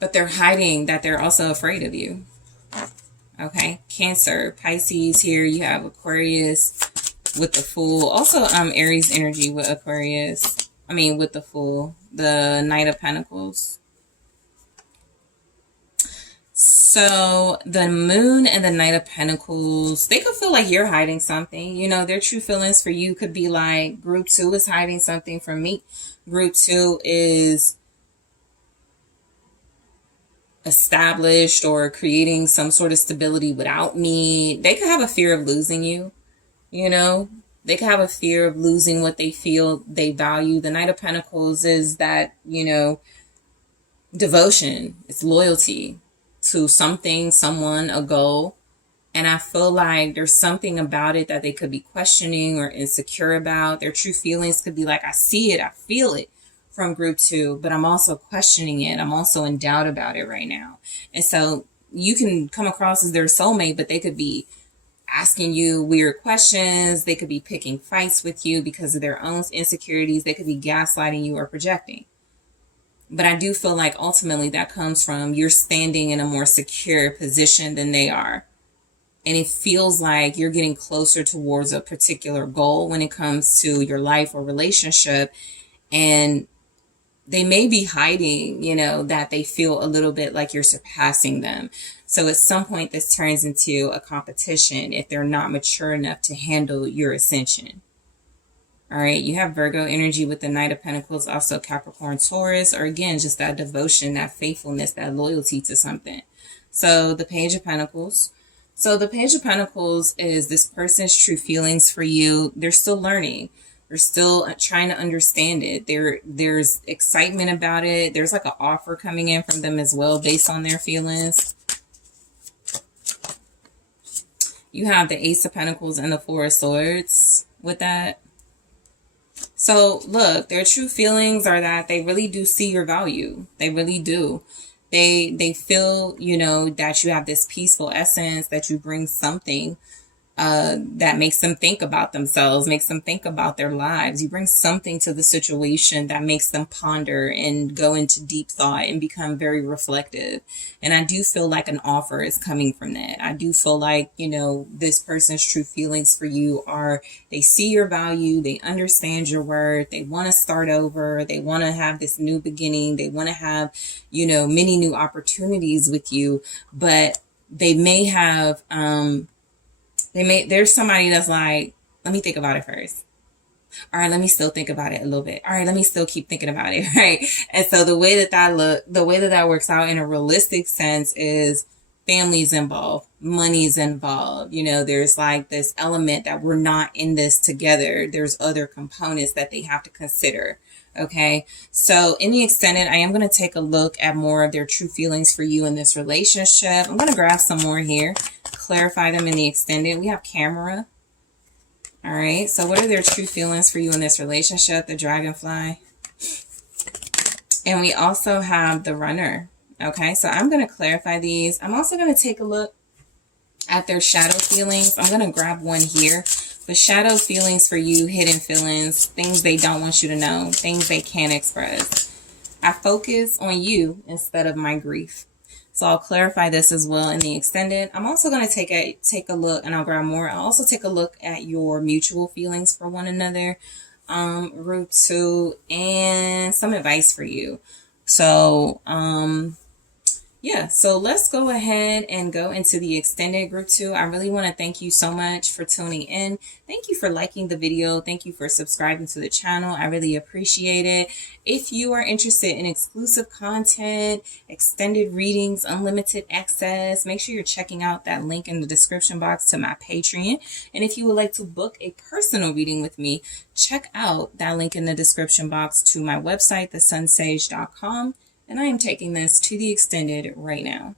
But they're hiding that they're also afraid of you. Okay. Cancer, Pisces here. You have Aquarius with the Fool. Also, Aries energy with Aquarius. I mean, with the Fool. The Knight of Pentacles. So the Moon and the Knight of Pentacles, they could feel like you're hiding something. You know, their true feelings for you could be like, group 2 is hiding something from me. Group 2 is established or creating some sort of stability without me. They could have a fear of losing you. You know, they could have a fear of losing what they feel they value. The Knight of Pentacles is that, you know, devotion. It's loyalty to something, someone, a goal. And I feel like there's something about it that they could be questioning or insecure about. Their true feelings could be like, I see it, I feel it from group 2, but I'm also questioning it. I'm also in doubt about it right now. And so you can come across as their soulmate, but they could be asking you weird questions. They could be picking fights with you because of their own insecurities. They could be gaslighting you or projecting. But I do feel like ultimately that comes from you're standing in a more secure position than they are. And it feels like you're getting closer towards a particular goal when it comes to your life or relationship. And they may be hiding, you know, that they feel a little bit like you're surpassing them. So at some point, this turns into a competition if they're not mature enough to handle your ascension. All right, you have Virgo energy with the Knight of Pentacles, also Capricorn, Taurus, or again, just that devotion, that faithfulness, that loyalty to something. So the Page of Pentacles. So the Page of Pentacles is this person's true feelings for you. They're still learning. They're still trying to understand it. There's excitement about it. There's like an offer coming in from them as well based on their feelings. You have the Ace of Pentacles and the Four of Swords with that. So look, their true feelings are that they really do see your value. They really do. They feel, you know, that you have this peaceful essence, that you bring something that makes them think about themselves, makes them think about their lives. You bring something to the situation that makes them ponder and go into deep thought and become very reflective. And I do feel like an offer is coming from that. I do feel like, you know, this person's true feelings for you are they see your value, they understand your worth, they want to start over, they want to have this new beginning, they want to have, you know, many new opportunities with you, but they may have, there's somebody that's like, let me think about it first. All right, let me still think about it a little bit. All right, let me still keep thinking about it, right? And so the way that works out in a realistic sense is family's involved, money's involved. You know, there's like this element that we're not in this together. There's other components that they have to consider. Okay, so in the extended, I am going to take a look at more of their true feelings for you in this relationship. I'm going to grab some more here, clarify them in the extended. We have camera. All right, so what are their true feelings for you in this relationship? The dragonfly. And we also have the runner. Okay, so I'm going to clarify these. I'm also going to take a look at their shadow feelings. I'm going to grab one here. The shadow feelings for you, hidden feelings, things they don't want you to know, things they can't express. I focus on you instead of my grief. So I'll clarify this as well in the extended. I'm also going to take a look, and I'll grab more. I'll also take a look at your mutual feelings for one another, group 2, and some advice for you. So, yeah, so let's go ahead and go into the extended group 2. I really want to thank you so much for tuning in. Thank you for liking the video. Thank you for subscribing to the channel. I really appreciate it. If you are interested in exclusive content, extended readings, unlimited access, make sure you're checking out that link in the description box to my Patreon. And if you would like to book a personal reading with me, check out that link in the description box to my website, TheSunSage.com. And I am taking this to the extended right now.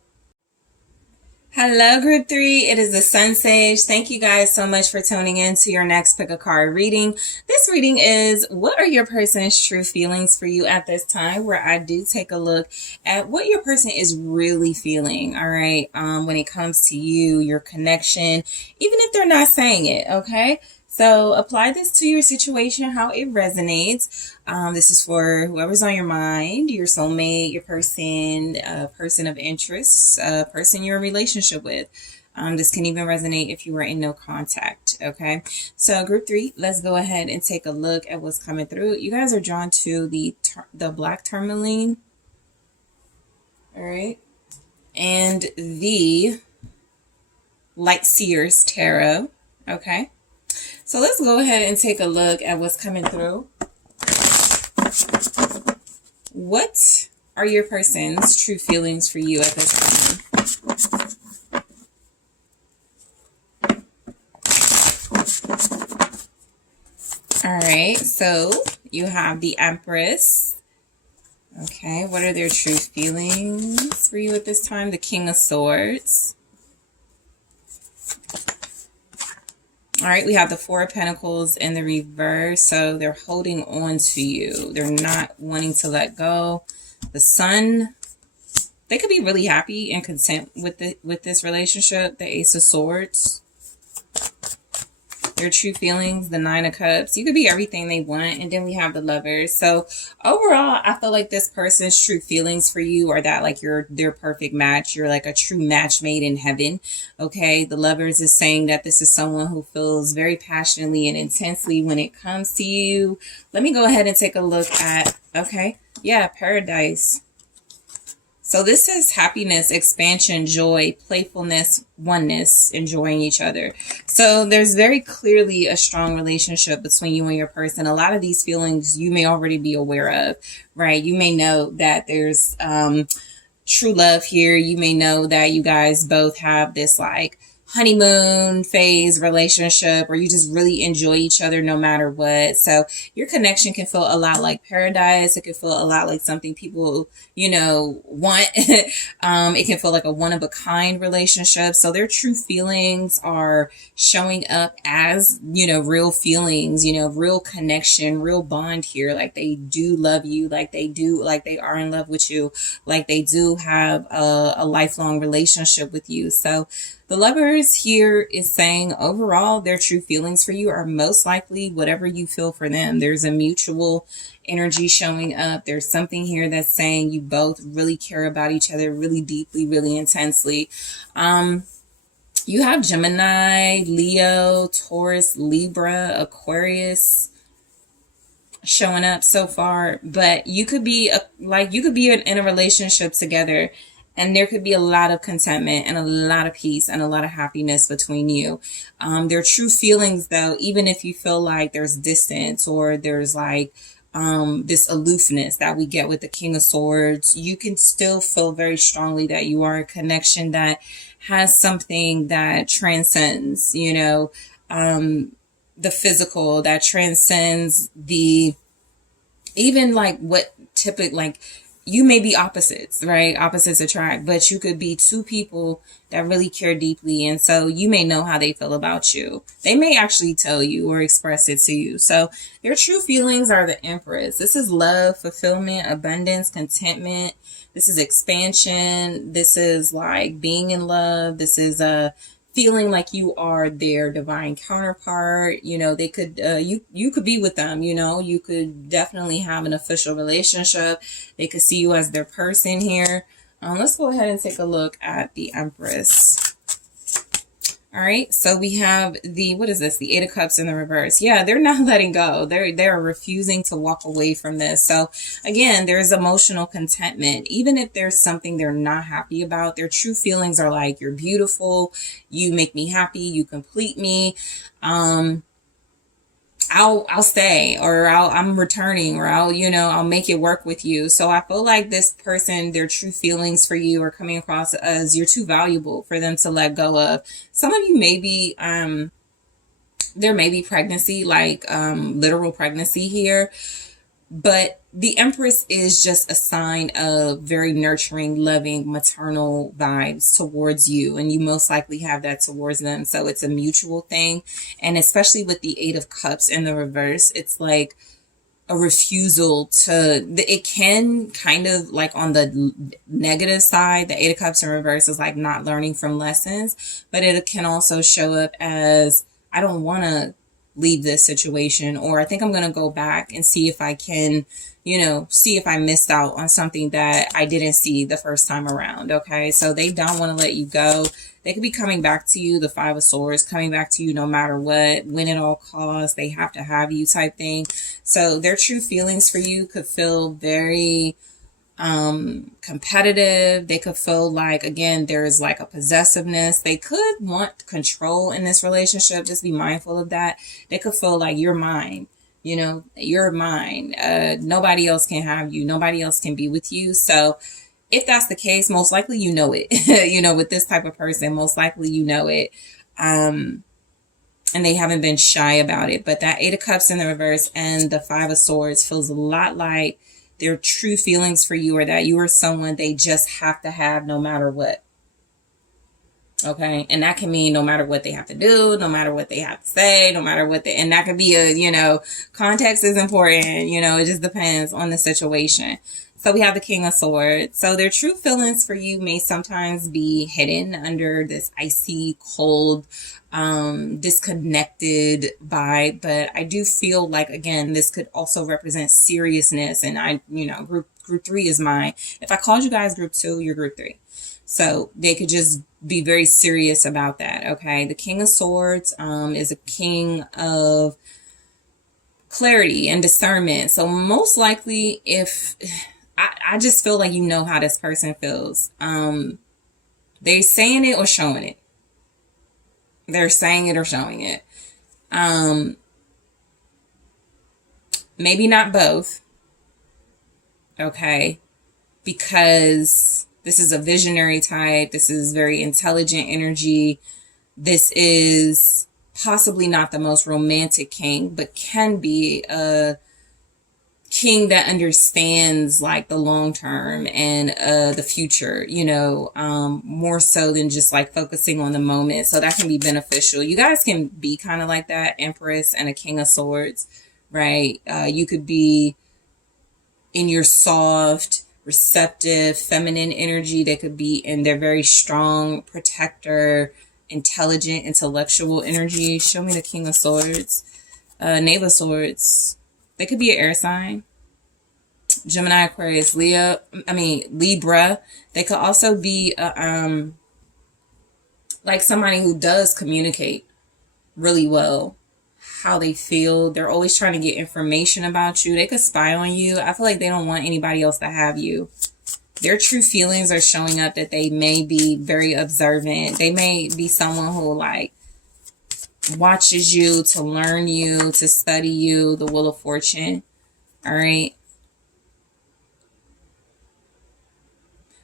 Hello, group 3. It is the SunSage. Thank you guys so much for tuning in to your next pick a card reading. This reading is what are your person's true feelings for you at this time, where I do take a look at what your person is really feeling. All right. When it comes to you, your connection, even if they're not saying it. Okay. So apply this to your situation, how it resonates. This is for whoever's on your mind, your soulmate, your person, a person of interest, a person you're in a relationship with. This can even resonate if you were in no contact. Okay. So group 3, let's go ahead and take a look at what's coming through. You guys are drawn to the black tourmaline. All right. And the Light Seers Tarot. Okay. So let's go ahead and take a look at what's coming through. What are your person's true feelings for you at this time? All right, so you have the Empress. Okay, what are their true feelings for you at this time? The King of Swords. All right, we have the Four of Pentacles in the reverse. So they're holding on to you. They're not wanting to let go. The Sun, they could be really happy and content with this relationship. The Ace of Swords, their true feelings, the Nine of Cups. You could be everything they want. And then we have the Lovers. So overall, I feel like this person's true feelings for you are that like you're their perfect match. You're like a true match made in heaven. Okay. The Lovers is saying that this is someone who feels very passionately and intensely when it comes to you. Let me go ahead and take a look at, okay. Yeah, Paradise. So this is happiness, expansion, joy, playfulness, oneness, enjoying each other. So there's very clearly a strong relationship between you and your person. A lot of these feelings you may already be aware of, right? You may know that there's true love here. You may know that you guys both have this like honeymoon phase relationship, or you just really enjoy each other no matter what. So your connection can feel a lot like paradise. It can feel a lot like something people, you know, want. It can feel like a one of a kind relationship. So their true feelings are showing up as, you know, real feelings, you know, real connection, real bond here. Like they do love you, like they do, like they are in love with you, like they do have a lifelong relationship with you. So the Lovers here is saying overall their true feelings for you are most likely whatever you feel for them. There's a mutual energy showing up. There's something here that's saying you both really care about each other really deeply, really intensely. You have Gemini, Leo, Taurus, Libra, Aquarius showing up so far, but you could be in a relationship together. And there could be a lot of contentment and a lot of peace and a lot of happiness between you. Their true feelings, though, even if you feel like there's distance or there's like this aloofness that we get with the King of Swords, you can still feel very strongly that you are a connection that has something that transcends, you know, the physical, that transcends the, even like what typically, like, you may be opposites, right? Opposites attract, but you could be two people that really care deeply. And so you may know how they feel about you. They may actually tell you or express it to you. So their true feelings are the Empress. This is love, fulfillment, abundance, contentment. This is expansion. This is like being in love. This is a feeling like you are their divine counterpart. You know, they could, you could be with them, you know, you could definitely have an official relationship. They could see you as their person here. Let's go ahead and take a look at the Empress. All right, so we have the, what is this? The Eight of Cups in the reverse. Yeah, they're not letting go. They're refusing to walk away from this. So again, there's emotional contentment. Even if there's something they're not happy about, their true feelings are like, you're beautiful, you make me happy, you complete me. I'll stay, or I'm returning, or I'll make it work with you. So I feel like this person, their true feelings for you are coming across as you're too valuable for them to let go of. Some of you may be, there may be pregnancy, like literal pregnancy here. But the Empress is just a sign of very nurturing, loving, maternal vibes towards you. And you most likely have that towards them. So it's a mutual thing. And especially with the Eight of Cups in the reverse, it's like a refusal to, it can kind of like on the negative side, the Eight of Cups in reverse is like not learning from lessons. But it can also show up as, I don't want to leave this situation, or I think I'm going to go back and see if I can, see if I missed out on something that I didn't see the first time around. Okay. So they don't want to let you go. They could be coming back to you, the Five of Swords, coming back to you no matter what, win at all costs. They have to have you type thing. So their true feelings for you could feel very competitive. They could feel like, again, there's like a possessiveness. They could want control in this relationship. Just be mindful of that. They could feel like you're mine, you're mine. Nobody else can have you. Nobody else can be with you. So if that's the case, most likely, it, with this type of person, most likely, it. And they haven't been shy about it. But that Eight of Cups in the reverse and the Five of Swords feels a lot like their true feelings for you, or that you are someone they just have to have no matter what. Okay. And that can mean no matter what they have to do, no matter what they have to say, no matter what they, and that could be context is important, it just depends on the situation. So we have the King of Swords. So their true feelings for you may sometimes be hidden under this icy, cold, disconnected vibe. But I do feel like, again, this could also represent seriousness. And group 3 is mine. If I called you guys group 2, you're group 3. So they could just be very serious about that. Okay. The King of Swords, is a king of clarity and discernment. So most likely if I just feel like how this person feels. They're saying it or showing it. They're saying it or showing it. Maybe not both. Okay. Because this is a visionary type. This is very intelligent energy. This is possibly not the most romantic king, but can be a king that understands like the long term and the future, more so than just like focusing on the moment. So that can be beneficial. You guys can be kind of like that Empress and a King of Swords, right? You could be in your soft, receptive, feminine energy. They could be in their very strong, protector, intelligent, intellectual energy. Show me the King of Swords. Knave of Swords. They could be an air sign. Gemini, Aquarius, Libra. They could also be like somebody who does communicate really well how they feel. They're always trying to get information about you. They could spy on you. I feel like they don't want anybody else to have you. Their true feelings are showing up that they may be very observant. They may be someone who like watches you, to learn you, to study you, the Wheel of Fortune. All right.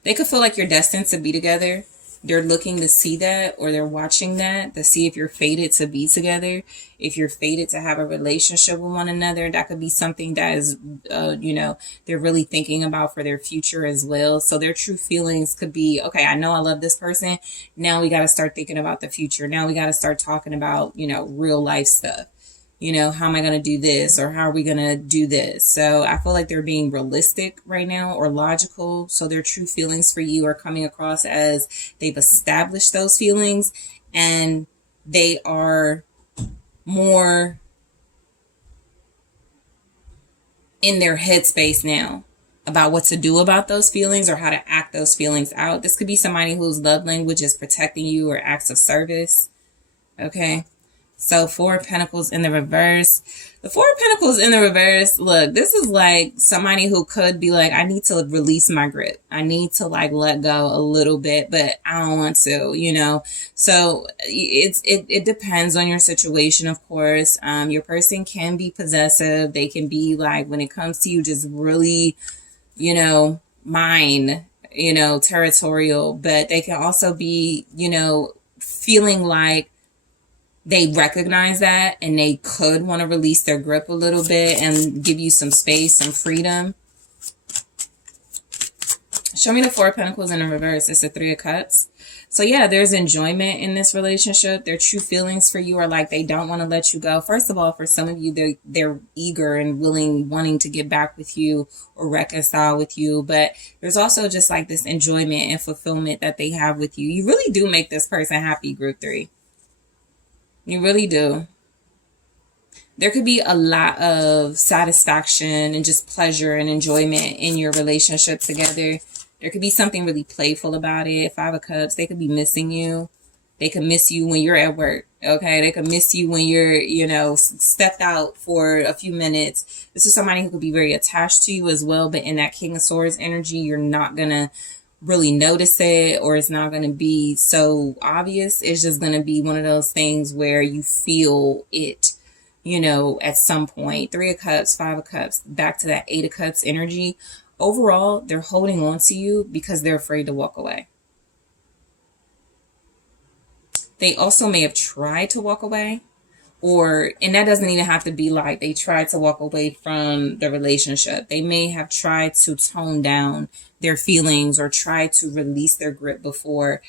They could feel like you're destined to be together. They're looking to see that, or they're watching that to see if you're fated to be together. If you're fated to have a relationship with one another, that could be something that is, they're really thinking about for their future as well. So their true feelings could be, okay, I know I love this person. Now we got to start thinking about the future. Now we got to start talking about, real life stuff. How am I going to do this, or how are we going to do this? So I feel like they're being realistic right now, or logical. So their true feelings for you are coming across as they've established those feelings, and they are more in their headspace now about what to do about those feelings or how to act those feelings out. This could be somebody whose love language is protecting you or acts of service. Okay. So 4 of Pentacles in the reverse. The 4 of Pentacles in the reverse, look, this is like somebody who could be like, I need to release my grip. I need to like let go a little bit, but I don't want to, So it depends on your situation, of course. Your person can be possessive. They can be like, when it comes to you, just really, mine, territorial, but they can also be, feeling like they recognize that and they could want to release their grip a little bit and give you some space, some freedom. Show me the 4 of Pentacles in the reverse. It's the 3 of Cups. So yeah, there's enjoyment in this relationship. Their true feelings for you are like they don't want to let you go. First of all, for some of you, they're eager and wanting to get back with you or reconcile with you. But there's also just like this enjoyment and fulfillment that they have with you. You really do make this person happy, group 3. You really do. There could be a lot of satisfaction and just pleasure and enjoyment in your relationship together. There could be something really playful about it. 5 of Cups, they could be missing you. They could miss you when you're at work. Okay. They could miss you when you're, stepped out for a few minutes. This is somebody who could be very attached to you as well. But in that King of Swords energy, you're not going to really notice it, or it's not going to be so obvious. It's just going to be one of those things where you feel it, at some point. 3 of Cups, 5 of Cups, back to that 8 of Cups energy. Overall, they're holding on to you because they're afraid to walk away. They also may have tried to walk away, and that doesn't even have to be like they tried to walk away from the relationship. They may have tried to tone down their feelings or try to release their grip before.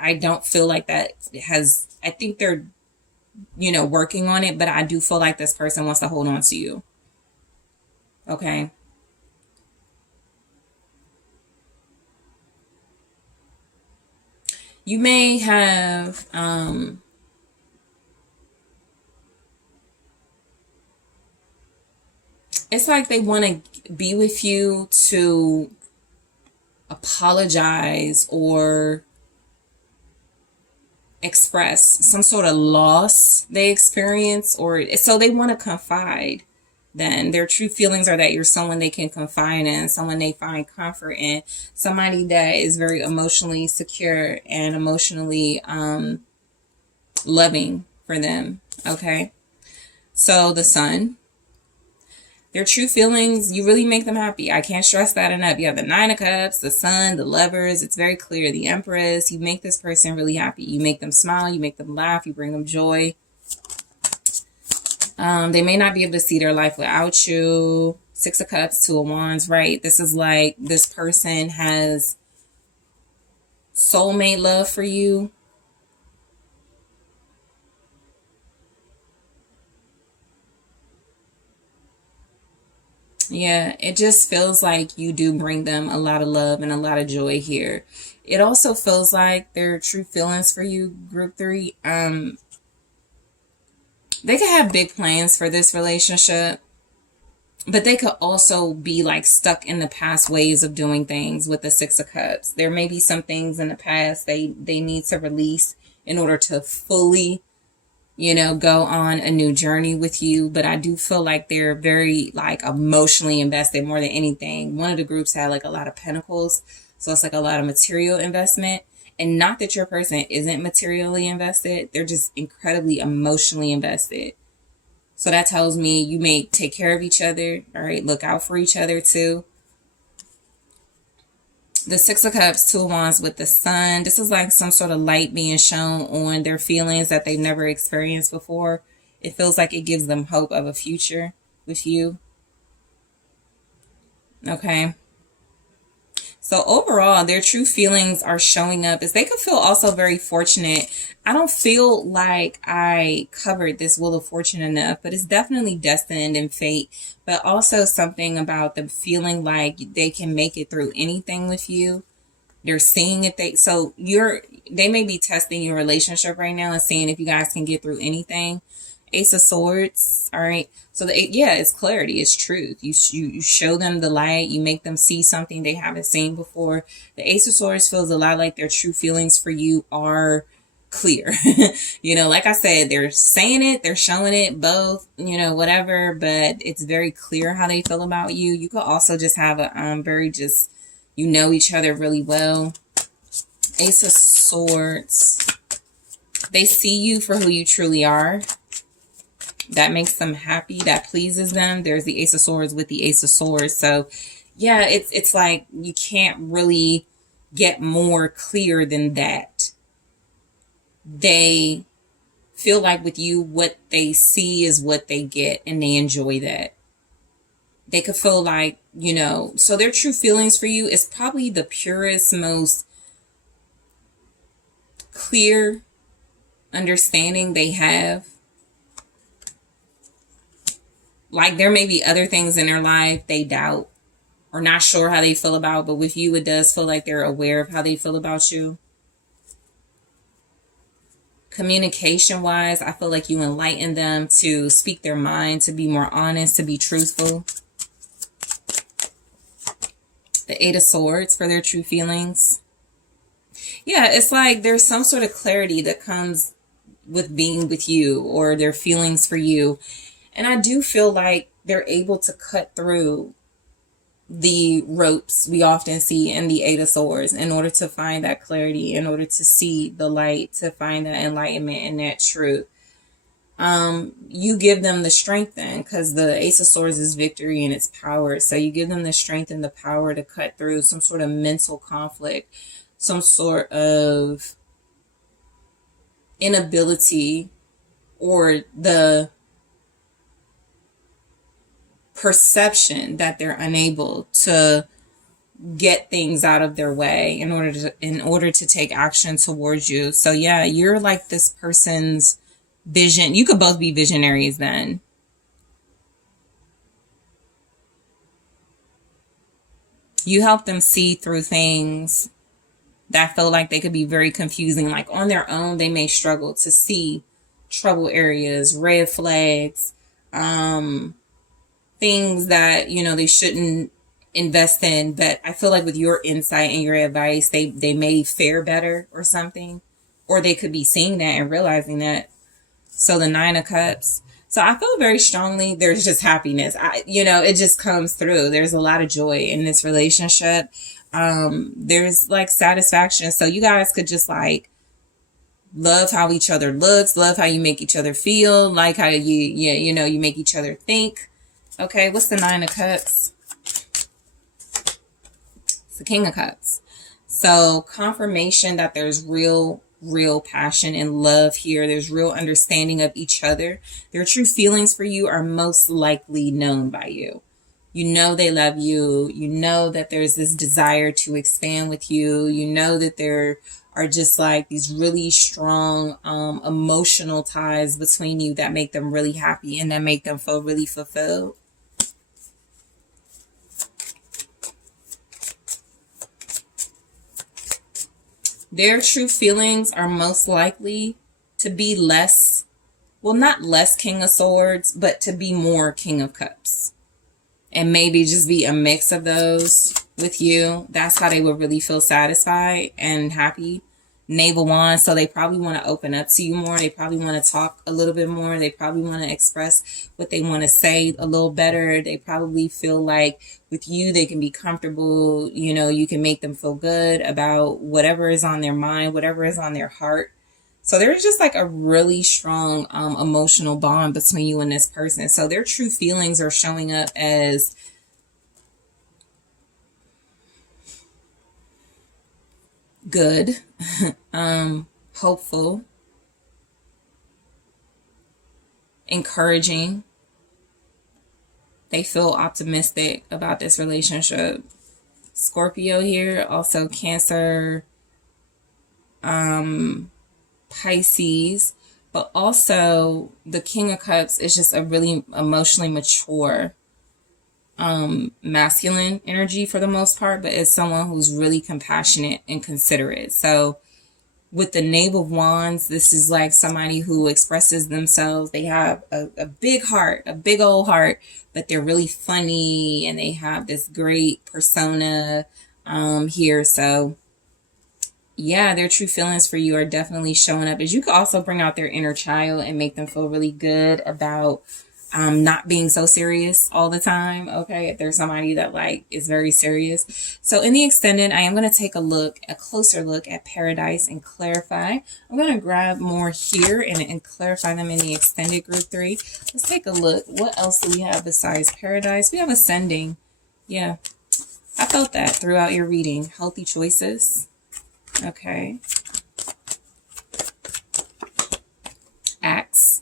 I don't feel like that I think they're, working on it, but I do feel like this person wants to hold on to you. Okay. You may have, it's like they want to be with you to apologize or express some sort of loss they experience, or so they want to confide. Then their true feelings are that you're someone they can confide in, someone they find comfort in, somebody that is very emotionally secure and emotionally loving for them. Okay, so the Sun, their true feelings, you really make them happy. I can't stress that enough. You have the Nine of Cups, the Sun, the Lovers. It's very clear. The Empress. You make this person really happy. You make them smile. You make them laugh. You bring them joy. They may not be able to see their life without you. Six of Cups, Two of Wands, right? This is like this person has soulmate love for you. Yeah, it just feels like you do bring them a lot of love and a lot of joy here. It also feels like their true feelings for you, group 3. They could have big plans for this relationship, but they could also be like stuck in the past ways of doing things with the Six of Cups. There may be some things in the past they need to release in order to fully, go on a new journey with you. But I do feel like they're very like emotionally invested more than anything. One of the groups had like a lot of pentacles. So it's like a lot of material investment. And not that your person isn't materially invested. They're just incredibly emotionally invested. So that tells me you may take care of each other. All right. Look out for each other too. The Six of Cups, Two of Wands with the Sun. This is like some sort of light being shown on their feelings that they've never experienced before. It feels like it gives them hope of a future with you. Okay. So overall, their true feelings are showing up as they could feel also very fortunate. I don't feel like I covered this Wheel of Fortune enough, but it's definitely destined and fate. But also something about them feeling like they can make it through anything with you. They're seeing if they may be testing your relationship right now and seeing if you guys can get through anything. Ace of Swords. All right. So it's clarity. It's truth. You show them the light. You make them see something they haven't seen before. The Ace of Swords feels a lot like their true feelings for you are clear. Like I said, they're saying it, they're showing it, both, whatever, but it's very clear how they feel about you. You could also just have a very just, each other really well. Ace of Swords. They see you for who you truly are. That makes them happy. That pleases them. There's the Ace of Swords with the Ace of Swords. So yeah, it's like you can't really get more clear than that. They feel like with you, what they see is what they get, and they enjoy that. They could feel like, so their true feelings for you is probably the purest, most clear understanding they have. Like there may be other things in their life they doubt or not sure how they feel about, but with you, it does feel like they're aware of how they feel about you. Communication wise, I feel like you enlighten them to speak their mind, to be more honest, to be truthful. The Eight of Swords for their true feelings. Yeah, it's like there's some sort of clarity that comes with being with you or their feelings for you. And I do feel like they're able to cut through the ropes we often see in the Eight of Swords in order to find that clarity, in order to see the light, to find that enlightenment and that truth. You give them the strength then, because the Ace of Swords is victory and its power. So you give them the strength and the power to cut through some sort of mental conflict, some sort of inability or the perception that they're unable to get things out of their way in order to take action towards you. So yeah, you're like this person's vision. You could both be visionaries then. You help them see through things that feel like they could be very confusing. Like on their own, they may struggle to see trouble areas, red flags, things that, you know, they shouldn't invest in. But I feel like with your insight and your advice, they may fare better or something, or they could be seeing that and realizing that. So the 9 of Cups. So I feel very strongly there's just happiness. It just comes through. There's a lot of joy in this relationship. There's like satisfaction. So you guys could just like love how each other looks, love how you make each other feel, like how you make each other think. Okay, what's the 9 of Cups? It's the King of Cups. So confirmation that there's real passion and love here. There's real understanding of each other. Their true feelings for you are most likely known by you. You know they love you. You know that there's this desire to expand with you. You know that there are just like these really strong emotional ties between you that make them really happy and that make them feel really fulfilled. Their true feelings are most likely to be less, well, not less King of Swords, but to be more King of Cups. And maybe just be a mix of those with you. That's how they would really feel satisfied and happy. Knave of Wands, so they probably want to open up to you more. They probably want to talk a little bit more. They probably want to express what they want to say a little better. They probably feel like with you, they can be comfortable. You know, you can make them feel good about whatever is on their mind, whatever is on their heart. So there's just like a really strong emotional bond between you and this person. So their true feelings are showing up as good, hopeful, encouraging. They feel optimistic about this relationship. Scorpio here, also Cancer, Pisces, but also the King of Cups is just a really emotionally mature masculine energy for the most part, but it's someone who's really compassionate and considerate. So with the Knave of Wands, this is like somebody who expresses themselves. They have a big heart, a big old heart, but they're really funny and they have this great persona here. So yeah, their true feelings for you are definitely showing up. As you could also bring out their inner child and make them feel really good about not being so serious all the time. Okay, if there's somebody that like is very serious. So in the extended, I am going to take a closer look at Paradise and clarify. I'm going to grab more here and clarify them in the extended group 3. Let's take a look. What else do we have besides Paradise? We have Ascending. Yeah, I felt that throughout your reading. Healthy choices. Okay. Axe.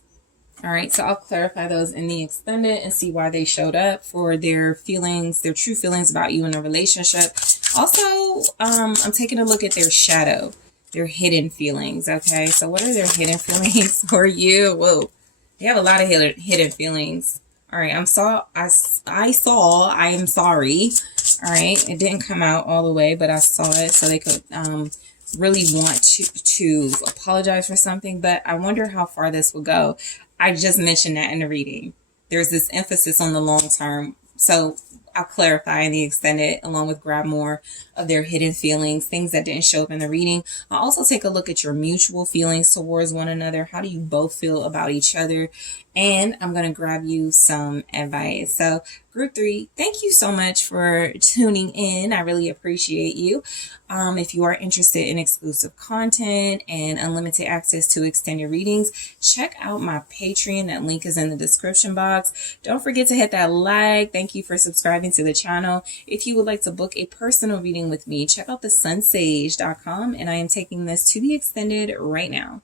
All right, so I'll clarify those in the extended and see why they showed up for their feelings, their true feelings about you in a relationship. Also, I'm taking a look at their shadow, their hidden feelings. Okay, so what are their hidden feelings for you? Whoa, they have a lot of hidden feelings. All right, I am sorry. All right, it didn't come out all the way, but I saw it, so they could really want to apologize for something, but I wonder how far this will go. I just mentioned that in the reading. There's this emphasis on the long term. So I'll clarify in the extended along with grab more of their hidden feelings, things that didn't show up in the reading. I'll also take a look at your mutual feelings towards one another. How do you both feel about each other? And I'm going to grab you some advice. So group 3, thank you so much for tuning in. I really appreciate you. If you are interested in exclusive content and unlimited access to extended readings, check out my Patreon. That link is in the description box. Don't forget to hit that like. Thank you for subscribing to the channel. If you would like to book a personal reading with me, check out TheSunSage.com, and I am taking this to the extended right now.